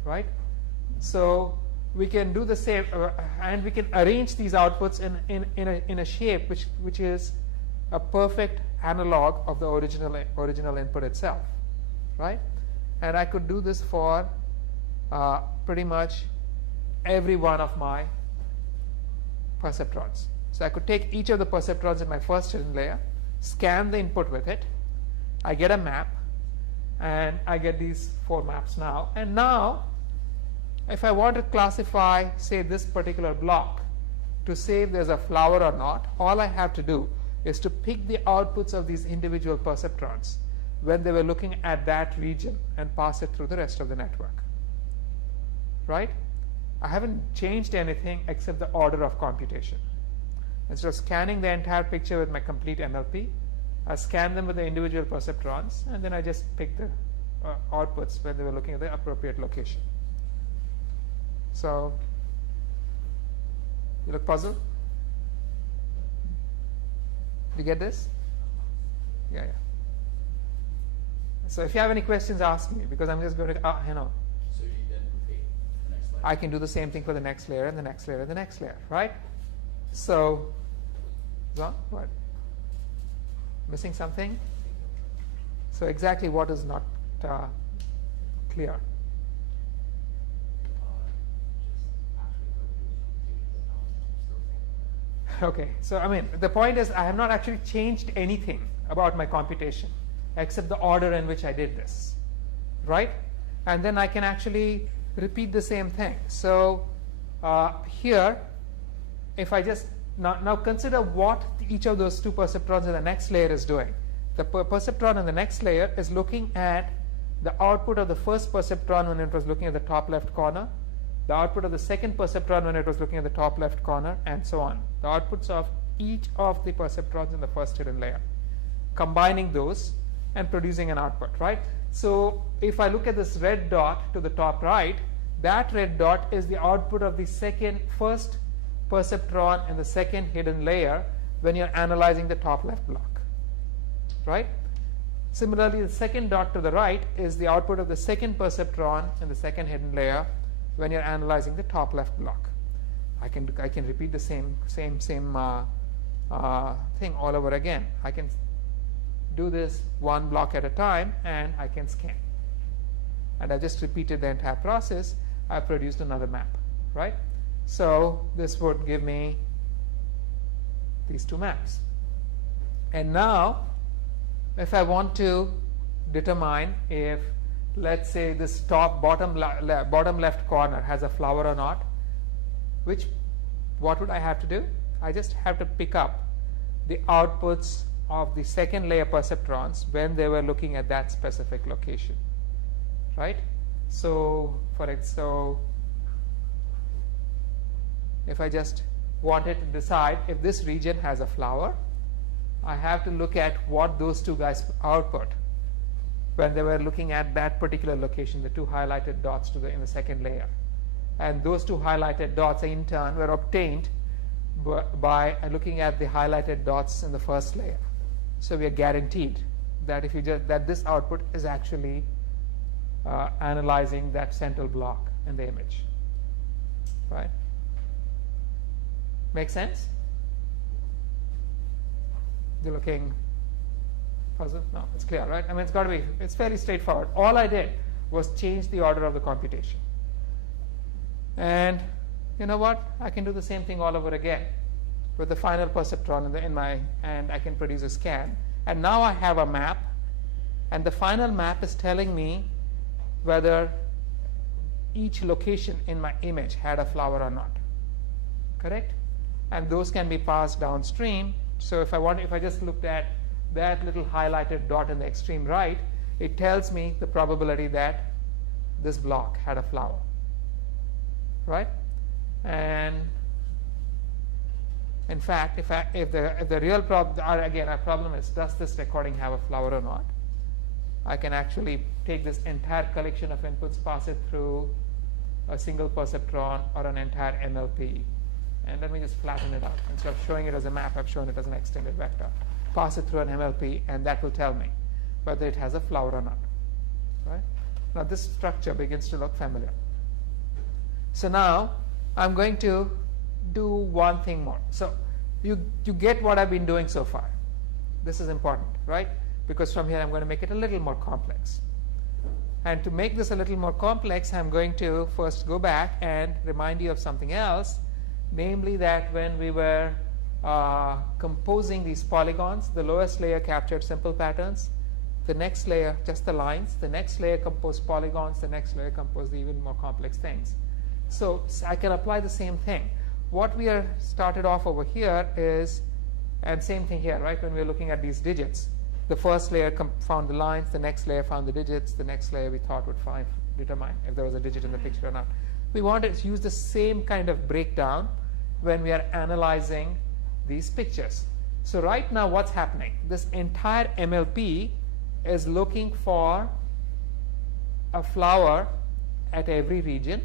right? So we can do the same, and we can arrange these outputs in a shape which is a perfect analog of the original input itself, right? And I could do this for pretty much every one of my perceptrons. So I could take each of the perceptrons in my first hidden layer, scan the input with it, I get a map, and I get these 4 maps now. And now, if I want to classify, say, this particular block to say if there's a flower or not, all I have to do is to pick the outputs of these individual perceptrons when they were looking at that region and pass it through the rest of the network, right? I haven't changed anything except the order of computation. Instead of scanning the entire picture with my complete MLP, I scan them with the individual perceptrons, and then I just pick the outputs when they were looking at the appropriate location. So, you look puzzled? Did you get this? Yeah. So if you have any questions, ask me, because I'm just going to, So you then repeat the next layer. I can do the same thing for the next layer and the next layer and the next layer, right? So, what? Missing something? So exactly what is not clear? Just actually going through the computation, but I'm still thinking. Okay, so I mean, the point is I have not actually changed anything about my computation except the order in which I did this, right? And then I can actually repeat the same thing. So here, if I just, now consider what each of those 2 perceptrons in the next layer is doing. The perceptron in the next layer is looking at the output of the first perceptron when it was looking at the top left corner, the output of the second perceptron when it was looking at the top left corner, and so on. The outputs of each of the perceptrons in the first hidden layer, combining those and producing an output, right? So if I look at this red dot to the top right, that red dot is the output of the first perceptron in the second hidden layer when you're analyzing the top left block, right? Similarly, the second dot to the right is the output of the second perceptron in the second hidden layer when you're analyzing the top left block. I can repeat the same thing all over again. I can do this one block at a time, and I can scan. And I just repeated the entire process. I produced another map, right? So this would give me these two maps. And now, if I want to determine if, let's say, this bottom left corner has a flower or not, what would I have to do? I just have to pick up the outputs of the second layer perceptrons when they were looking at that specific location, right? So if I just wanted to decide if this region has a flower, I have to look at what those two guys output when they were looking at that particular location, the two highlighted dots in the second layer. And those two highlighted dots in turn were obtained by looking at the highlighted dots in the first layer. So we are guaranteed that that this output is actually analyzing that central block in the image, right? Make sense? You're looking puzzled? No, it's clear, right? I mean, it's fairly straightforward. All I did was change the order of the computation. And you know what? I can do the same thing all over again with the final perceptron and I can produce a scan. And now I have a map, and the final map is telling me whether each location in my image had a flower or not. Correct? And those can be passed downstream. So if I just looked at that little highlighted dot in the extreme right, it tells me the probability that this block had a flower, right? And in fact, if the real problem, again, our problem is, does this recording have a flower or not? I can actually take this entire collection of inputs, pass it through a single perceptron or an entire MLP, and let me just flatten it out. Instead of showing it as a map, I've shown it as an extended vector. Pass it through an MLP, and that will tell me whether it has a flower or not, right? Now this structure begins to look familiar. So now I'm going to do one thing more. So you get what I've been doing so far. This is important, right? Because from here I'm going to make it a little more complex. And to make this a little more complex, I'm going to first go back and remind you of something else, namely that when we were composing these polygons, the lowest layer captured simple patterns, the next layer just the lines, the next layer composed polygons, the next layer composed the even more complex things. So I can apply the same thing. What we are started off over here is, and same thing here, right? When we're looking at these digits, the first layer found the lines, the next layer found the digits, the next layer we thought would determine if there was a digit in the picture or not. We wanted to use the same kind of breakdown when we are analyzing these pictures. So right now what's happening? This entire MLP is looking for a flower at every region.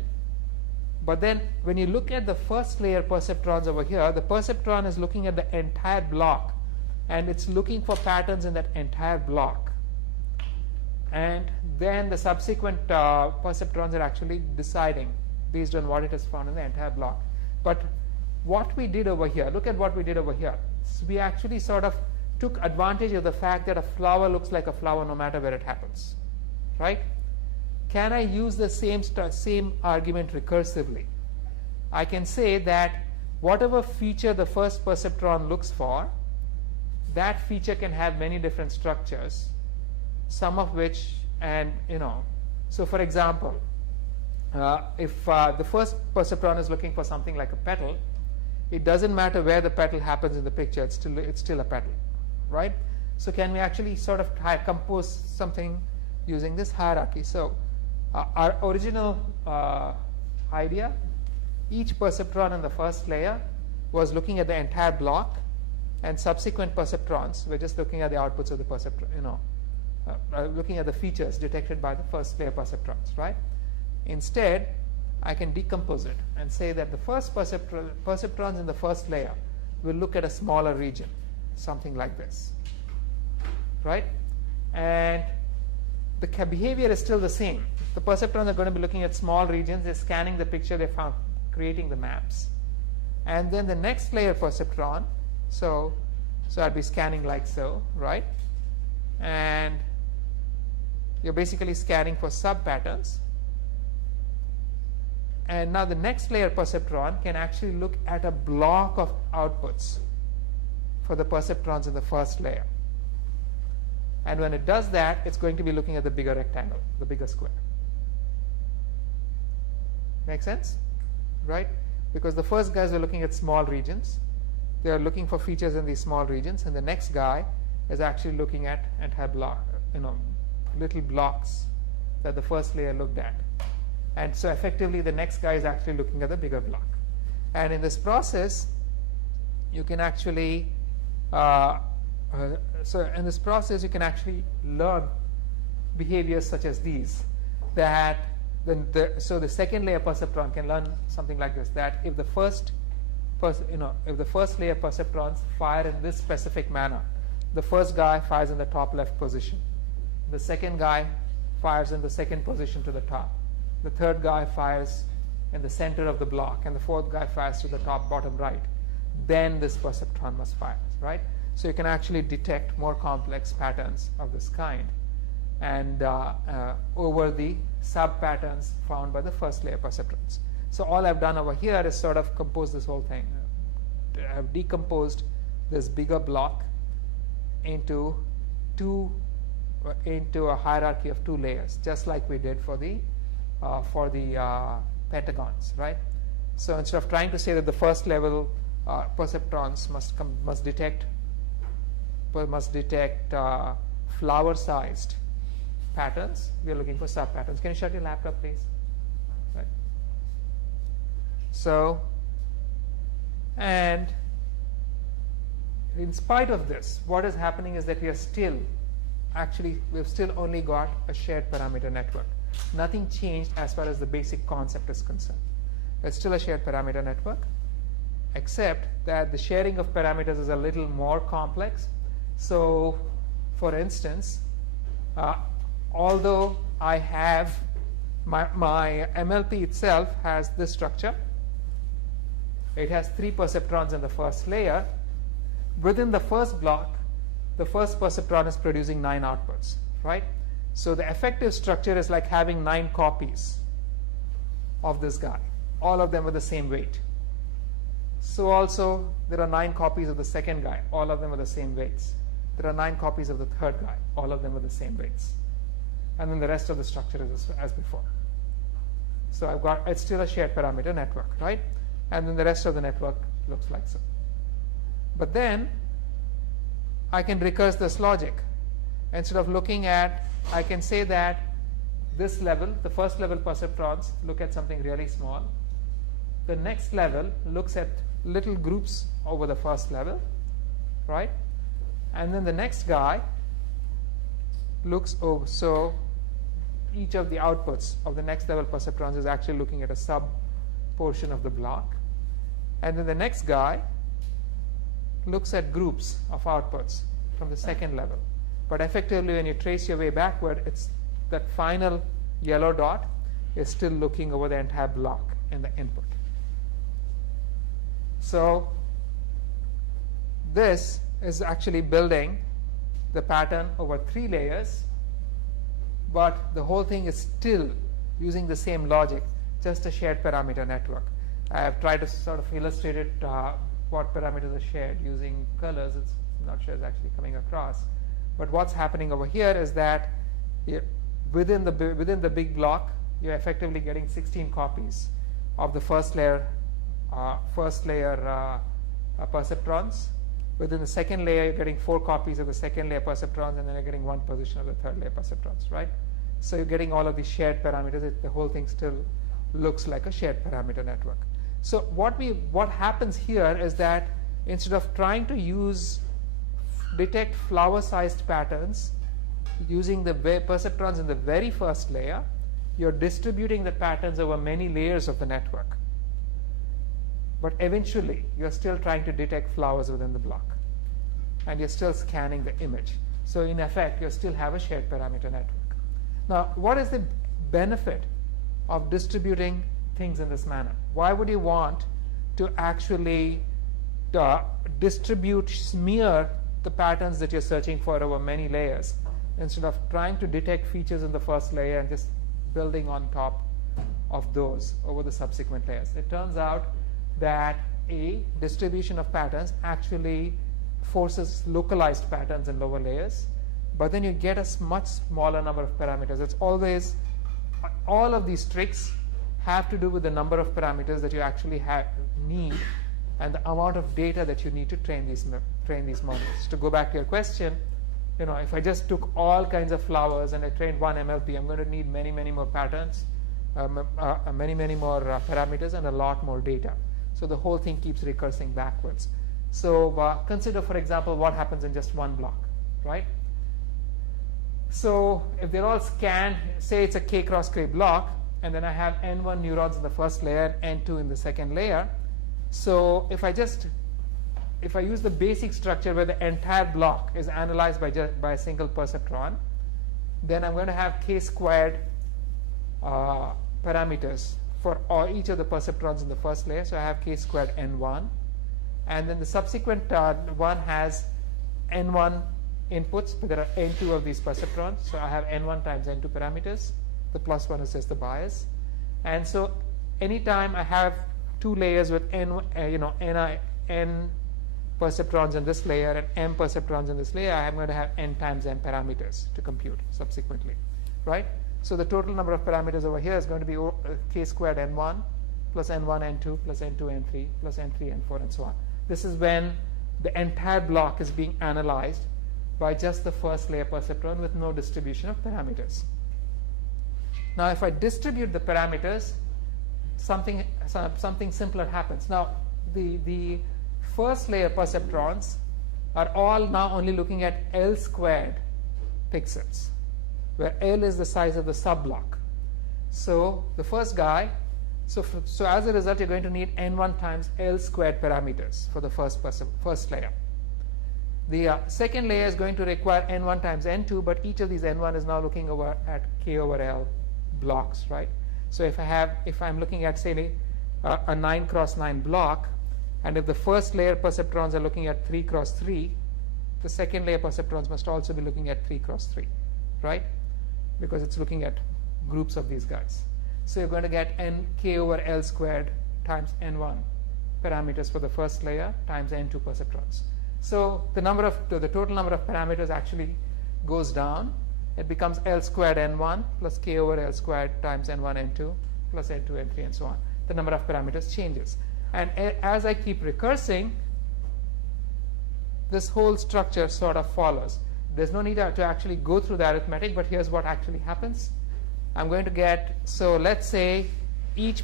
But then when you look at the first layer perceptrons over here, the perceptron is looking at the entire block, and it's looking for patterns in that entire block. And then the subsequent perceptrons are actually deciding based on what it has found in the entire block. But what we did over here, look at what we did over here. So we actually sort of took advantage of the fact that a flower looks like a flower no matter where it happens, right? Can I use the same argument recursively? I can say that whatever feature the first perceptron looks for, that feature can have many different structures, some of which, and so for example, if the first perceptron is looking for something like a petal, it doesn't matter where the petal happens in the picture, it's still a petal, right? So can we actually sort of compose something using this hierarchy? So our original idea, each perceptron in the first layer was looking at the entire block, and subsequent perceptrons were just looking at the outputs of the perceptron, looking at the features detected by the first layer perceptrons, right? Instead, I can decompose it and say that the first perceptrons in the first layer will look at a smaller region, something like this, right? And the behavior is still the same. The perceptrons are going to be looking at small regions. They're scanning the picture they found, creating the maps. And then the next layer perceptron, so I'd be scanning like so, right? And you're basically scanning for sub-patterns. And now the next layer perceptron can actually look at a block of outputs for the perceptrons in the first layer. And when it does that, it's going to be looking at the bigger rectangle, the bigger square. Make sense? Right? Because the first guys are looking at small regions. They are looking for features in these small regions, and the next guy is actually looking at entire block, little blocks that the first layer looked at. And so effectively the next guy is actually looking at the bigger block. And in this process, you can actually learn behaviors such as these. That so the second layer perceptron can learn something like this: that if the first layer perceptrons fire in this specific manner, the first guy fires in the top left position, the second guy fires in the second position to the top, the third guy fires in the center of the block, and the fourth guy fires to the top bottom right, then this perceptron must fire, right? So you can actually detect more complex patterns of this kind, and over the sub-patterns found by the first layer perceptrons. So all I've done over here is sort of compose this whole thing. I've decomposed this bigger block into a hierarchy of 2 layers, just like we did for the pentagons, right? So instead of trying to say that the first level perceptrons must detect flower-sized patterns, we are looking for sub-patterns. Can you shut your laptop, please? Right. So, and in spite of this, what is happening is that we've still only got a shared parameter network. Nothing changed as far as the basic concept is concerned. It's still a shared parameter network, except that the sharing of parameters is a little more complex. So, for instance, although I have my MLP itself has this structure, it has 3 perceptrons in the first layer. Within the first block, the first perceptron is producing 9 outputs, right? So the effective structure is like having 9 copies of this guy, all of them with the same weight. So also there are 9 copies of the second guy, all of them with the same weights. There are 9 copies of the third guy, all of them with the same weights. And then the rest of the structure is as before. So it's still a shared parameter network, right? And then the rest of the network looks like so. But then I can recurse this logic. Instead of looking at, I can say that this level, the first level perceptrons look at something really small. The next level looks at little groups over the first level, right? And then the next guy looks over, so each of the outputs of the next level perceptrons is actually looking at a sub portion of the block. And then the next guy looks at groups of outputs from the second level. But effectively, when you trace your way backward, it's that final yellow dot is still looking over the entire block in the input. So this is actually building the pattern over 3 layers, but the whole thing is still using the same logic, just a shared parameter network. I have tried to sort of illustrate it, what parameters are shared using colors. It's not sure it's actually coming across. But what's happening over here is that within the big block, you're effectively getting 16 copies of the first layer perceptrons, Within the second layer, you're getting 4 copies of the second layer perceptrons, and then you're getting 1 position of the third layer perceptrons, right? So you're getting all of these shared parameters. The whole thing still looks like a shared parameter network. So what happens here is that instead of trying to detect flower-sized patterns using the perceptrons in the very first layer, you're distributing the patterns over many layers of the network. But eventually, you're still trying to detect flowers within the block, and you're still scanning the image. So in effect, you still have a shared parameter network. Now, what is the benefit of distributing things in this manner? Why would you want to actually smear the patterns that you're searching for over many layers, instead of trying to detect features in the first layer and just building on top of those over the subsequent layers? It turns out that a distribution of patterns actually forces localized patterns in lower layers, but then you get a much smaller number of parameters. It's always, all of these tricks have to do with the number of parameters that you actually need and the amount of data that you need to train these models. To go back to your question, if I just took all kinds of flowers and I trained one MLP, I'm going to need many, many more patterns, many, many more parameters, and a lot more data. So the whole thing keeps recursing backwards. So consider, for example, what happens in just one block, right? So if they're all scanned, say it's a K cross K block, and then I have N1 neurons in the first layer, N2 in the second layer. So if I use the basic structure where the entire block is analyzed by a single perceptron, then I'm going to have K squared parameters for each of the perceptrons in the first layer. So I have K squared N1. And then the subsequent one has N1 inputs, but there are N2 of these perceptrons. So I have N1 times N2 parameters. The plus one is just the bias. And so anytime I have 2 layers with N perceptrons in this layer and M perceptrons in this layer, I'm going to have N times M parameters to compute subsequently, right? So the total number of parameters over here is going to be K squared N1 plus N1 N2 plus N2 N3 plus N3 N4 and so on. This is when the entire block is being analyzed by just the first layer perceptron with no distribution of parameters. Now if I distribute the parameters, something simpler happens. Now the first layer perceptrons are all now only looking at L squared pixels, where L is the size of the subblock. So the first guy, so as a result, you're going to need N1 times L squared parameters for the first layer. The second layer is going to require N1 times N2, but each of these N1 is now looking over at K over L blocks, right? So if I'm looking at, say, a 9 cross 9 block, and if the first layer perceptrons are looking at 3 cross 3, the second layer perceptrons must also be looking at 3 cross 3, right? Because it's looking at groups of these guys. So you're going to get K over L squared times N1 parameters for the first layer times N2 perceptrons. So the total number of parameters actually goes down. It becomes L squared N1 plus K over L squared times N1 N2 plus N2 N3 and so on. The number of parameters changes. And as I keep recursing, this whole structure sort of follows. There's no need to actually go through the arithmetic, but here's what actually happens. I'm going to get, so let's say each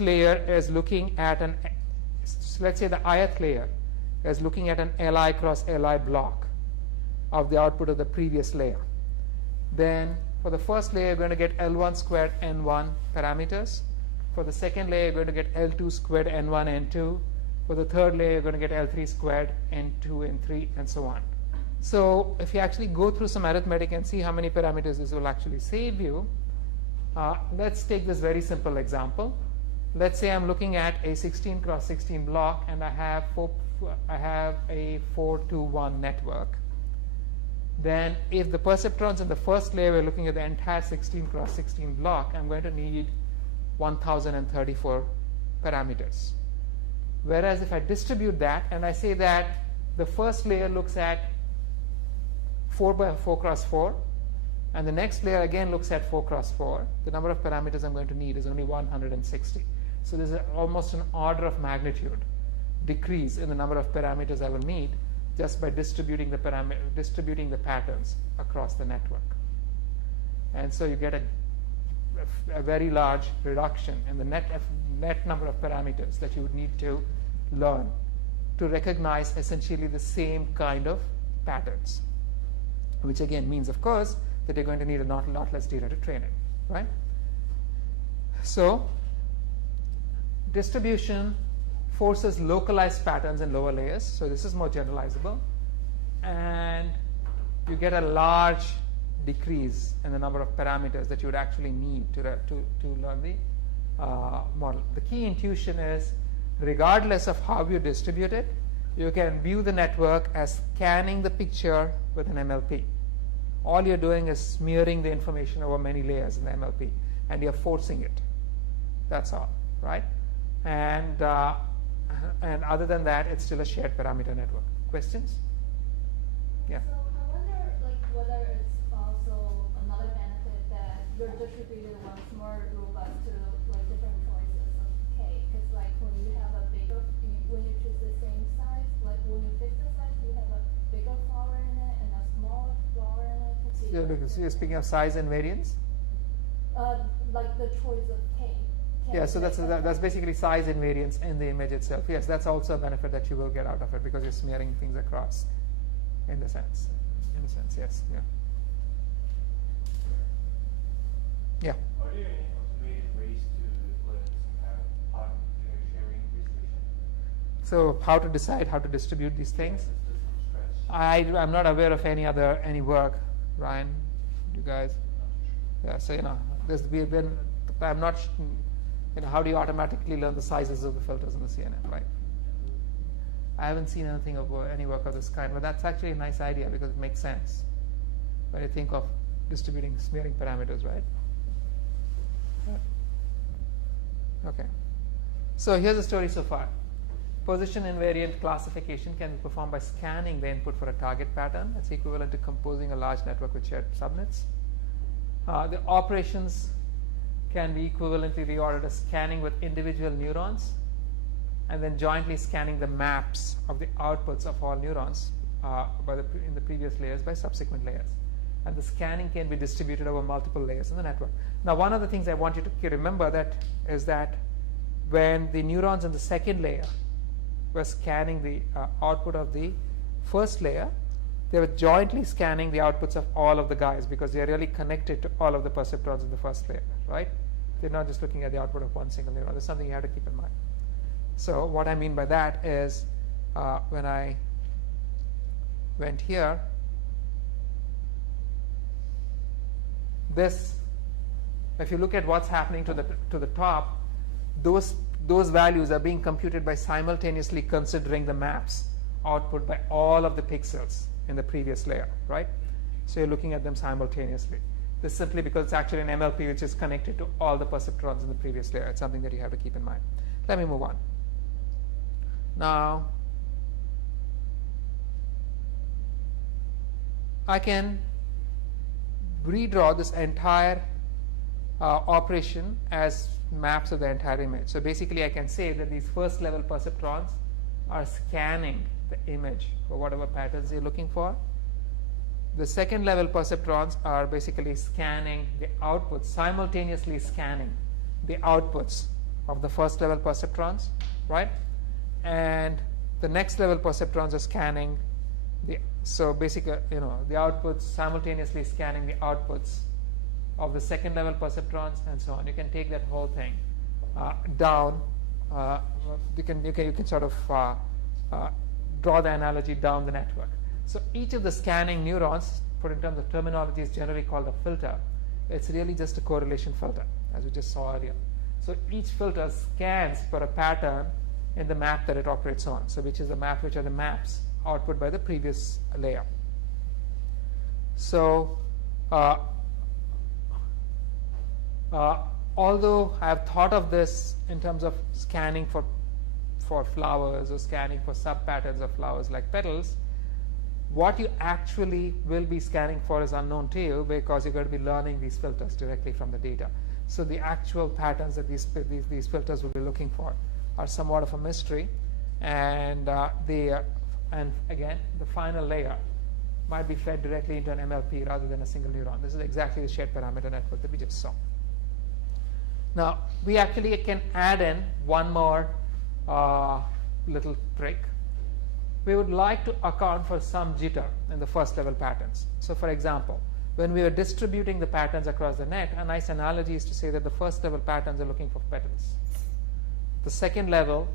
layer is looking at let's say the ith layer is looking at an Li cross Li block of the output of the previous layer. Then for the first layer, you're going to get L1 squared N1 parameters. For the second layer, you're going to get L2 squared N1 N2. For the third layer, you're going to get L3 squared N2 N3 and so on. So if you actually go through some arithmetic and see how many parameters this will actually save you, let's take this very simple example. Let's say I'm looking at a 16 cross 16 block, and I have a 4-to-1 network. Then if the perceptrons in the first layer were looking at the entire 16 cross 16 block, I'm going to need 1034 parameters. Whereas if I distribute that and I say that the first layer looks at 4 by 4 cross 4, and the next layer again looks at 4 cross 4, the number of parameters I'm going to need is only 160. So there's almost an order of magnitude decrease in the number of parameters I will need just by distributing the patterns across the network. And so you get a very large reduction in the net number of parameters that you would need to learn to recognize essentially the same kind of patterns, which again means, of course, that you're going to need a lot less data to train it, right? So distribution forces localized patterns in lower layers, so this is more generalizable, and you get a large decrease in the number of parameters that you would actually need to learn the model. The key intuition is, regardless of how you distribute it, you can view the network as scanning the picture with an MLP. All you're doing is smearing the information over many layers in the MLP, and you're forcing it. That's all, right? And other than that, it's still a shared parameter network. Questions? Yeah. So I wonder, like, whether it's also another benefit that your distributed one's more robust to like different choices of K. Because like when you have a bigger, when you choose the same size, like when you fix the size, you have a bigger flower in it and a smaller flower in it. Because you're speaking of size and variance. Like the choice of K. Yeah, so that's basically size invariance in the image itself. Yes, that's also a benefit that you will get out of it because you're smearing things across, in a sense, yes, yeah. Yeah. Are there any automated ways to learn some kind of sharing distribution? So how to decide how to distribute these things? From scratch. I'm not aware of any work, Ryan, you guys. Yeah, so I'm not. How do you automatically learn the sizes of the filters in the CNN, right? I haven't seen anything of any work of this kind, but that's actually a nice idea because it makes sense when you think of distributing smearing parameters, right? Okay. So here's the story so far. Position invariant classification can be performed by scanning the input for a target pattern. It's equivalent to composing a large network with shared subnets. The operations can be equivalently reordered as scanning with individual neurons and then jointly scanning the maps of the outputs of all neurons in the previous layers by subsequent layers. And the scanning can be distributed over multiple layers in the network. Now, one of the things I want you to remember is that when the neurons in the second layer were scanning the output of the first layer, they were jointly scanning the outputs of all of the guys because they are really connected to all of the perceptrons in the first layer, right? They're not just looking at the output of one single neuron. That's something you have to keep in mind. So what I mean by that is when I went here, if you look at what's happening to the top, those values are being computed by simultaneously considering the maps output by all of the pixels in the previous layer, right? So you're looking at them simultaneously. This is simply because it's actually an MLP which is connected to all the perceptrons in the previous layer. It's something that you have to keep in mind. Let me move on. Now, I can redraw this entire operation as maps of the entire image. So basically, I can say that these first level perceptrons are scanning the image for whatever patterns you're looking for. The second level perceptrons are basically scanning the outputs, simultaneously scanning the outputs of the first level perceptrons, right? And the next level perceptrons are scanning so basically, the outputs, simultaneously scanning the outputs of the second level perceptrons and so on. You can take that whole thing down. You can sort of draw the analogy down the network. So each of the scanning neurons, put in terms of terminology, is generally called a filter. It's really just a correlation filter, as we just saw earlier. So each filter scans for a pattern in the map that it operates on. So which are the maps output by the previous layer. So although I have thought of this in terms of scanning for flowers or scanning for sub-patterns of flowers like petals, what you actually will be scanning for is unknown to you because you're going to be learning these filters directly from the data. So the actual patterns that these filters will be looking for are somewhat of a mystery, and And again, the final layer might be fed directly into an MLP rather than a single neuron. This is exactly the shared parameter network that we just saw. Now, we actually can add in one more little trick. We would like to account for some jitter in the first level patterns. So for example, when we are distributing the patterns across the net, a nice analogy is to say that the first level patterns are looking for petals. The second level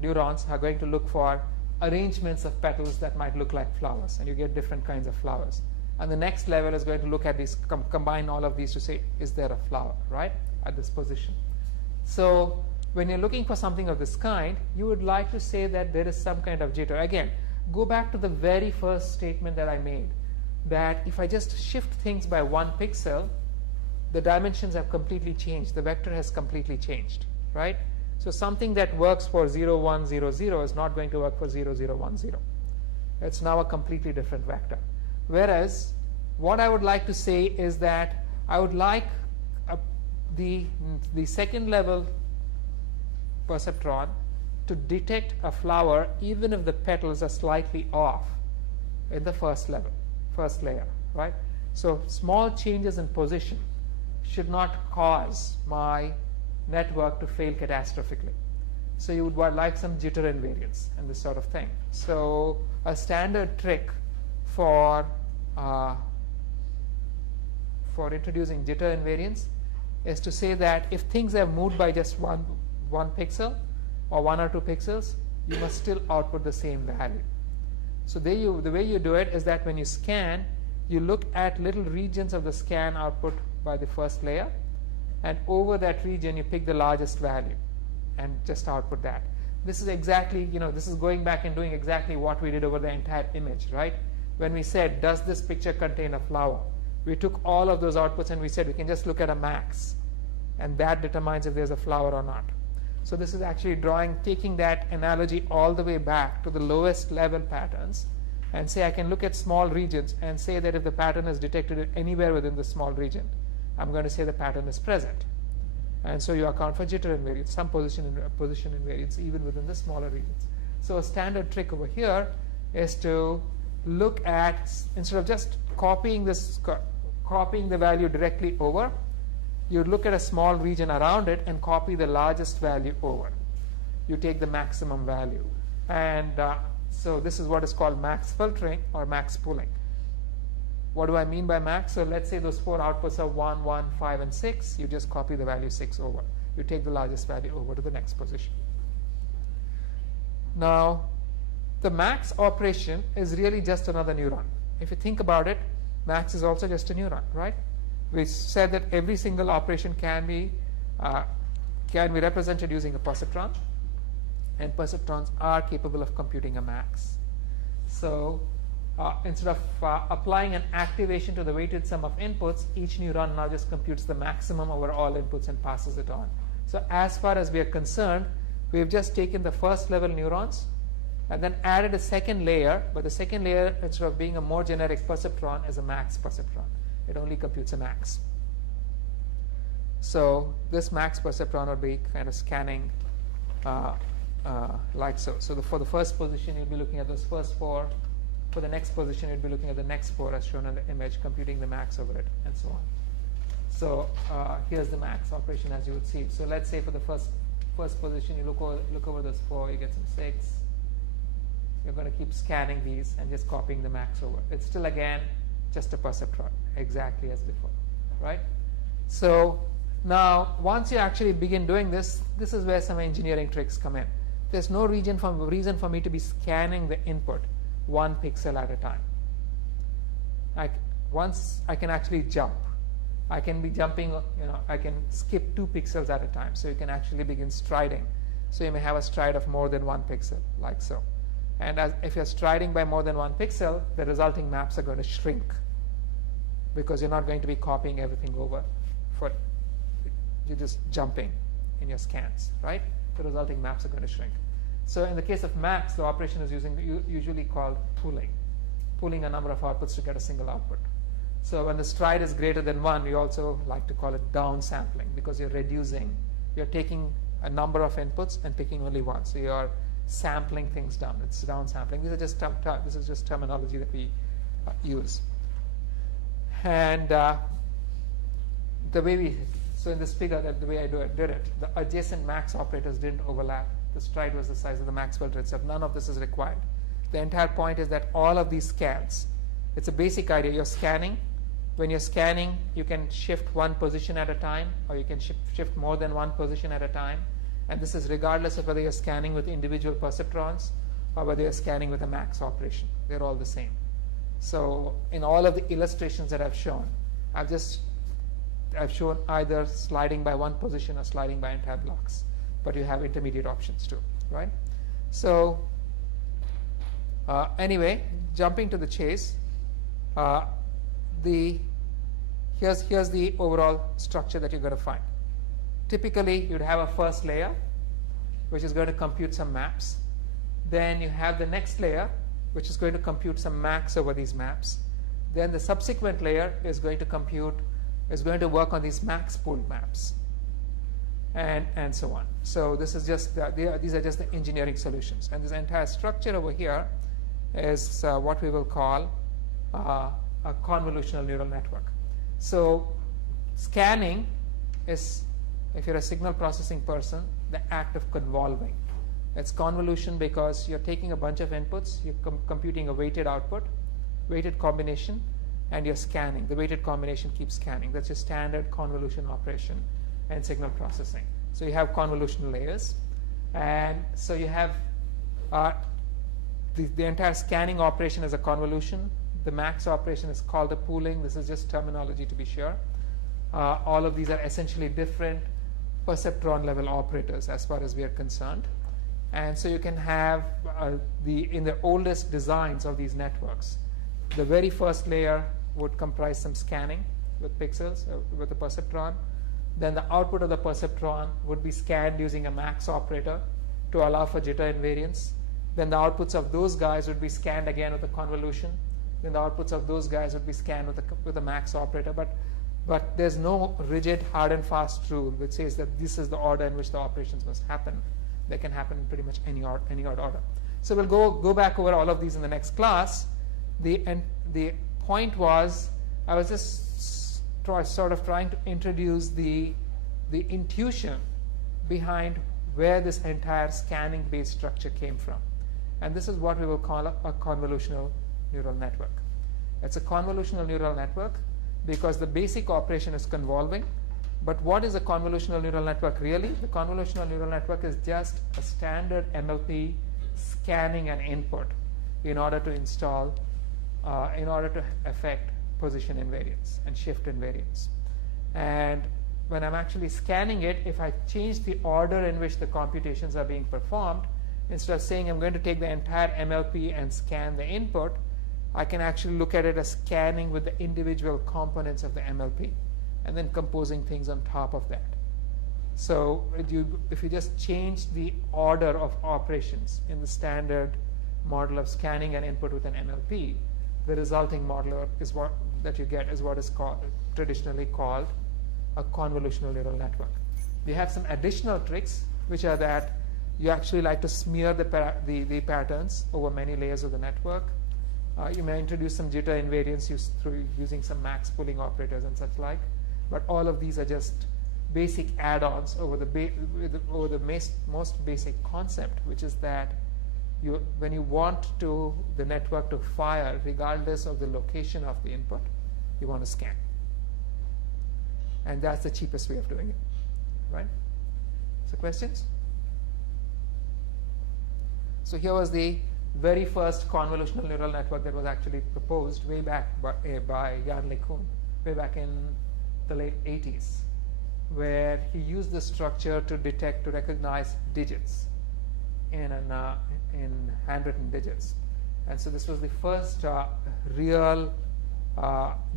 neurons are going to look for arrangements of petals that might look like flowers, and you get different kinds of flowers. And the next level is going to look at these, combine all of these to say, is there a flower, right, at this position. So when you're looking for something of this kind, you would like to say that there is some kind of jitter. Again, go back to the very first statement that I made, that if I just shift things by 1 pixel, the dimensions have completely changed. The vector has completely changed, right? So something that works for 0, 1, 0, 0 is not going to work for 0, 0, 1, 0. It's now a completely different vector. Whereas what I would like to say is that I would like the second level perceptron to detect a flower even if the petals are slightly off in the first layer, right? So small changes in position should not cause my network to fail catastrophically. So you would like some jitter invariance and this sort of thing. So a standard trick for introducing jitter invariance is to say that if things have moved by just one pixel or 1 or 2 pixels, you must still output the same value. So the way you do it is that when you scan, you look at little regions of the scan output by the first layer, and over that region you pick the largest value and just output that. This is exactly, this is going back and doing exactly what we did over the entire image, right? When we said, does this picture contain a flower? We took all of those outputs and we said we can just look at a max, and that determines if there's a flower or not. So this is actually taking that analogy all the way back to the lowest level patterns and say I can look at small regions and say that if the pattern is detected anywhere within the small region, I'm going to say the pattern is present. And so you account for jitter invariance, some position invariance even within the smaller regions. So a standard trick over here is to look at, instead of just copying the value directly over, you look at a small region around it and copy the largest value over. You take the maximum value. And so this is what is called max filtering or max pooling. What do I mean by max? So let's say those 4 outputs are 1, 1, 5, and 6. You just copy the value 6 over. You take the largest value over to the next position. Now, the max operation is really just another neuron. If you think about it, max is also just a neuron, right? We said that every single operation can be represented using a perceptron, and perceptrons are capable of computing a max. So instead of applying an activation to the weighted sum of inputs, each neuron now just computes the maximum over all inputs and passes it on. So as far as we are concerned, we have just taken the first level neurons and then added a second layer, but the second layer, instead of being a more generic perceptron, is a max perceptron. It only computes a max. So this max perceptron would be kind of scanning like so. So for the first position, you'll be looking at those first 4. For the next position, you'll be looking at the next 4 as shown in the image, computing the max over it, and so on. So here's the max operation as you would see it. So let's say for the first position, you look over those 4, you get some 6. You're going to keep scanning these and just copying the max over. It's still, again, just a perceptron, exactly as before, right? So now, once you actually begin doing this, this is where some engineering tricks come in. There's no reason for me to be scanning the input 1 pixel at a time. Once I can actually jump. I can be jumping, I can skip 2 pixels at a time. So you can actually begin striding. So you may have a stride of more than 1 pixel, like so. And if you're striding by more than 1 pixel, the resulting maps are going to shrink because you're not going to be copying everything over. You're just jumping in your scans, right? The resulting maps are going to shrink. So in the case of max, the operation is usually called pooling a number of outputs to get a single output. So when the stride is greater than 1, we also like to call it downsampling because you're taking a number of inputs and picking only one. So you're sampling things down. It's downsampling. These are just this is just terminology that we use. And the way we, so in this figure, that the way I did it, the adjacent max operators didn't overlap. The stride was the size of the max filter itself. None of this is required. The entire point is that all of these scans, it's a basic idea. You're scanning. When you're scanning, you can shift one position at a time, or you can shift more than one position at a time. And this is regardless of whether you're scanning with individual perceptrons or whether you're scanning with a max operation. They're all the same. So in all of the illustrations that I've shown, I've shown either sliding by one position or sliding by entire blocks. But you have intermediate options too, right? So anyway, jumping to the chase, here's the overall structure that you're going to find. Typically, you'd have a first layer, which is going to compute some maps. Then you have the next layer, which is going to compute some max over these maps. Then the subsequent layer is going to work on these max pooled maps, and so on. So this is just these are just the engineering solutions. And this entire structure over here is what we will call a convolutional neural network. So scanning is, if you're a signal processing person, the act of convolving. It's convolution because you're taking a bunch of inputs, you're computing a weighted output, weighted combination, and you're scanning. The weighted combination keeps scanning. That's your standard convolution operation and signal processing. So you have convolutional layers. And so you have the entire scanning operation is a convolution. The max operation is called a pooling. This is just terminology to be sure. All of these are essentially different perceptron level operators as far as we are concerned. And so you can have in the oldest designs of these networks, the very first layer would comprise some scanning with pixels, with a perceptron. Then the output of the perceptron would be scanned using a max operator to allow for jitter invariance. Then the outputs of those guys would be scanned again with a convolution. Then the outputs of those guys would be scanned with a max operator. But there's no rigid, hard and fast rule which says that this is the order in which the operations must happen. They can happen in pretty much any odd order. So we'll go back over all of these in the next class. The point was, I was just sort of trying to introduce the intuition behind where this entire scanning-based structure came from. And this is what we will call a convolutional neural network. It's a convolutional neural network because the basic operation is convolving. But what is a convolutional neural network really? The convolutional neural network is just a standard MLP scanning an input in order to affect position invariance and shift invariance. And when I'm actually scanning it, if I change the order in which the computations are being performed, instead of saying I'm going to take the entire MLP and scan the input, I can actually look at it as scanning with the individual components of the MLP and then composing things on top of that. So if you just change the order of operations in the standard model of scanning an input with an MLP, the resulting model is what is traditionally called a convolutional neural network. We have some additional tricks, which are that you actually like to smear the patterns over many layers of the network. You may introduce some jitter invariance through using some max pooling operators and such like. But all of these are just basic add-ons over the most basic concept, which is that when you want the network to fire, regardless of the location of the input, you want to scan. And that's the cheapest way of doing it, right? So questions? So here was the very first convolutional neural network that was actually proposed way back by Jan LeCun, way back in the late 80s, where he used the structure to recognize digits in handwritten digits. And so this was the first real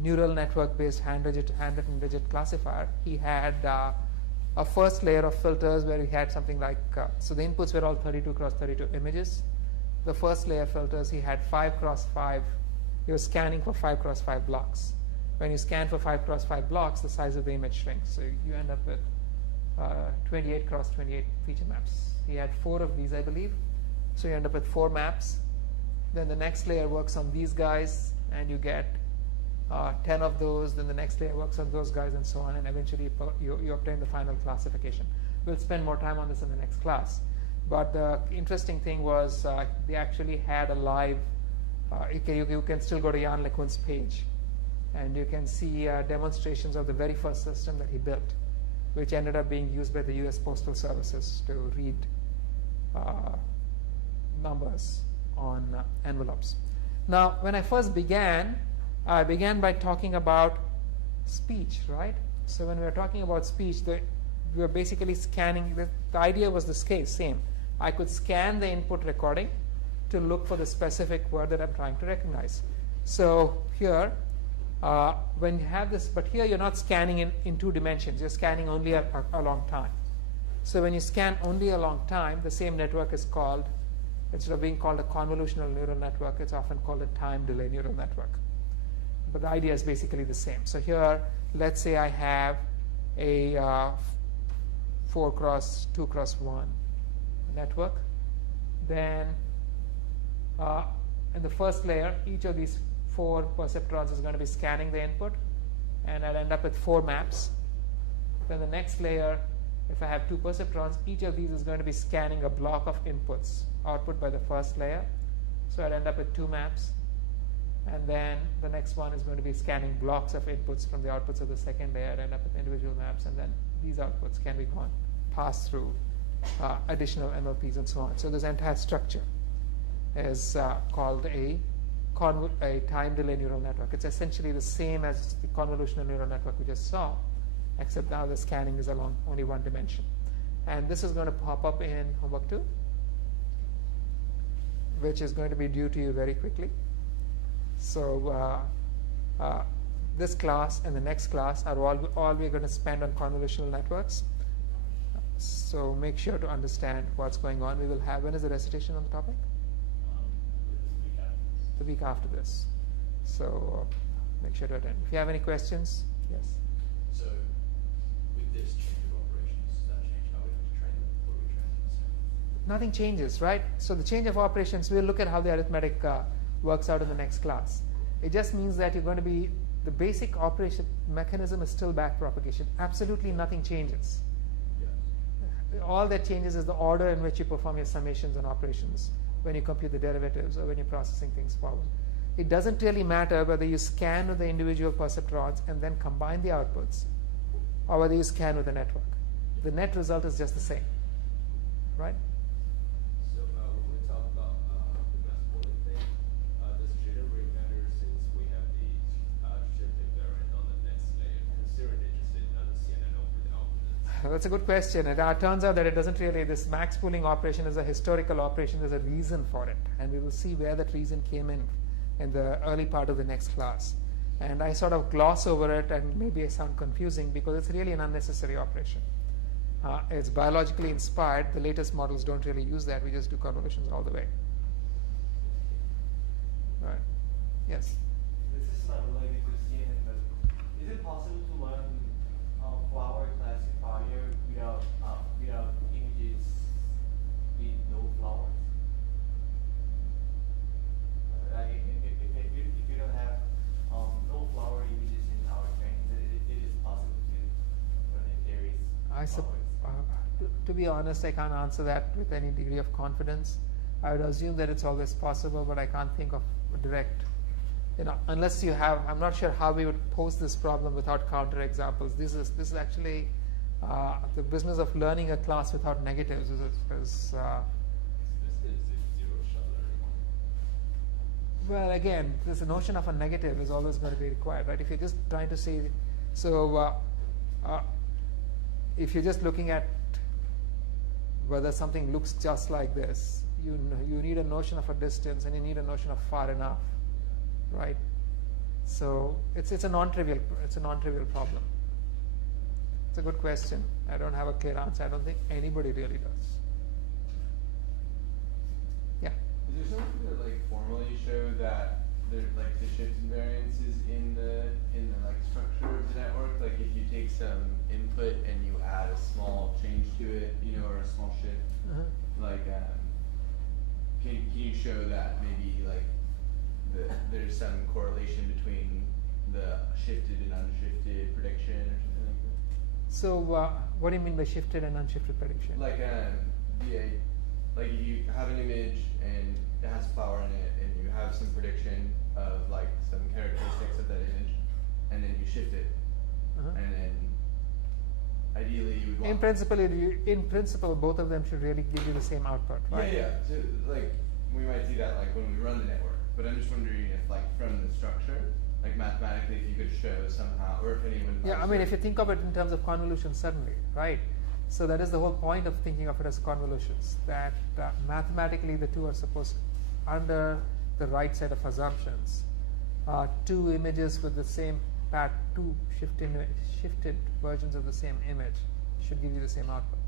neural network-based handwritten digit classifier. He had a first layer of filters where he had something like, so the inputs were all 32 cross 32 images. The first layer filters, he had 5 cross 5. He was scanning for 5 cross 5 blocks. When you scan for 5 cross 5 blocks, the size of the image shrinks. So you end up with 28 cross 28 feature maps. He had 4 of these, I believe. So you end up with 4 maps. Then the next layer works on these guys, and you get 10 of those. Then the next layer works on those guys, and so on, and eventually you obtain the final classification. We'll spend more time on this in the next class. But the interesting thing was they actually had a live, you can still go to Jan LeCun's page, and you can see demonstrations of the very first system that he built, which ended up being used by the US Postal Services to read numbers on envelopes. Now, when I first began, I began by talking about speech, right? So when we were talking about speech, we were basically scanning. The idea was the same. I could scan the input recording to look for the specific word that I'm trying to recognize. So here, when you have this, but here you're not scanning in 2 dimensions. You're scanning only a long time. So when you scan only a long time, the same network is called, instead of being called a convolutional neural network, it's often called a time delay neural network. But the idea is basically the same. So here, let's say I have a 4x2x1 network. Then in the first layer, each of these 4 perceptrons is going to be scanning the input, and I'll end up with 4 maps. Then the next layer, if I have 2 perceptrons, each of these is going to be scanning a block of inputs output by the first layer. So I'll end up with 2 maps. And then the next one is going to be scanning blocks of inputs from the outputs of the second layer, end up with individual maps, and then these outputs can be passed through additional MLPs and so on. So this entire structure is called a time delay neural network. It's essentially the same as the convolutional neural network we just saw, except now the scanning is along only 1 dimension. And this is going to pop up in homework 2, which is going to be due to you very quickly. So this class and the next class are all we're going to spend on convolutional networks. So make sure to understand what's going on. We will have, when is the recitation on the topic? The week after this. So make sure to attend. If you have any questions, yes. So with this change of operations, does that change how we have to train them? Or do we train them the same? Nothing changes, right? So the change of operations, we'll look at how the arithmetic works out in the next class. It just means that you're going to be, the basic operation mechanism is still backpropagation. Absolutely nothing changes. Yes. All that changes is the order in which you perform your summations and operations when you compute the derivatives or when you're processing things forward. It doesn't really matter whether you scan with the individual perceptrons and then combine the outputs, or whether you scan with the network. The net result is just the same, right? So when we talk about the mass pooling thing, does jitter rate matter since we have the shift invariant on the next layer? Considering interested in understanding over the algorithms. That's a good question. It turns out that it doesn't really, this max pooling operation is a historical operation. There's a reason for it. And we will see where that reason came in the early part of the next class. And I sort of gloss over it, and maybe I sound confusing because it's really an unnecessary operation. It's biologically inspired. The latest models don't really use that. We just do convolutions all the way. All right. Yes? This is not related to CNN, but is it possible to learn flower classifier without images with no flowers? Like if you don't have no flower images in our training, it is possible to learn if there is flowers. To be honest, I can't answer that with any degree of confidence. I would assume that it's always possible, but I can't think of a direct, unless you have, I'm not sure how we would pose this problem without counterexamples. This is actually the business of learning a class without negatives is This is zero-shot learning. well, again, this notion of a negative is always going to be required, right? If you're just trying to say, so if you're just looking at whether something looks just like this, you need a notion of a distance and you need a notion of far enough, right? So it's a non-trivial problem. It's a good question. I don't have a clear answer. I don't think anybody really does. Yeah. Is there something to like formally show that there like the shift invariance is in the like structure of the network? Like if you take some input and you add a small change to it, or a small shift, like can you show that maybe like there's some correlation between the shifted and unshifted prediction or something like that? So what do you mean by shifted and unshifted prediction? Like like if you have an image and it has flower in it, and you have some prediction of like some characteristics of that image, and then you shift it, and then ideally you would want. In principle, both of them should really give you the same output, right? Yeah. So like we might see that like when we run the network, but I'm just wondering if like from the structure, like mathematically, if you could show somehow, or if anyone. Yeah, I mean, if you think of it in terms of convolution, certainly, right? So that is the whole point of thinking of it as convolutions, that mathematically the two are supposed, under the right set of assumptions, two images with the same path, two shifted versions of the same image should give you the same output.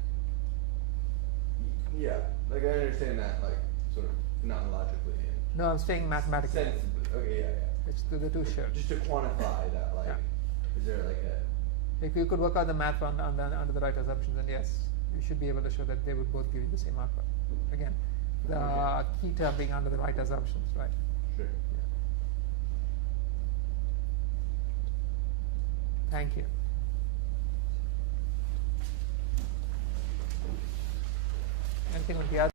Yeah, like I understand that, like sort of not logically. No, I'm saying mathematically. Sensibly. Okay, yeah. It's the two should. Just to quantify that, like, is there like a. If you could work out the math under the right assumptions, then yes, you should be able to show that they would both give you the same output. Again, the key term being under the right assumptions, right? Sure. Yeah. Thank you. Anything with the other?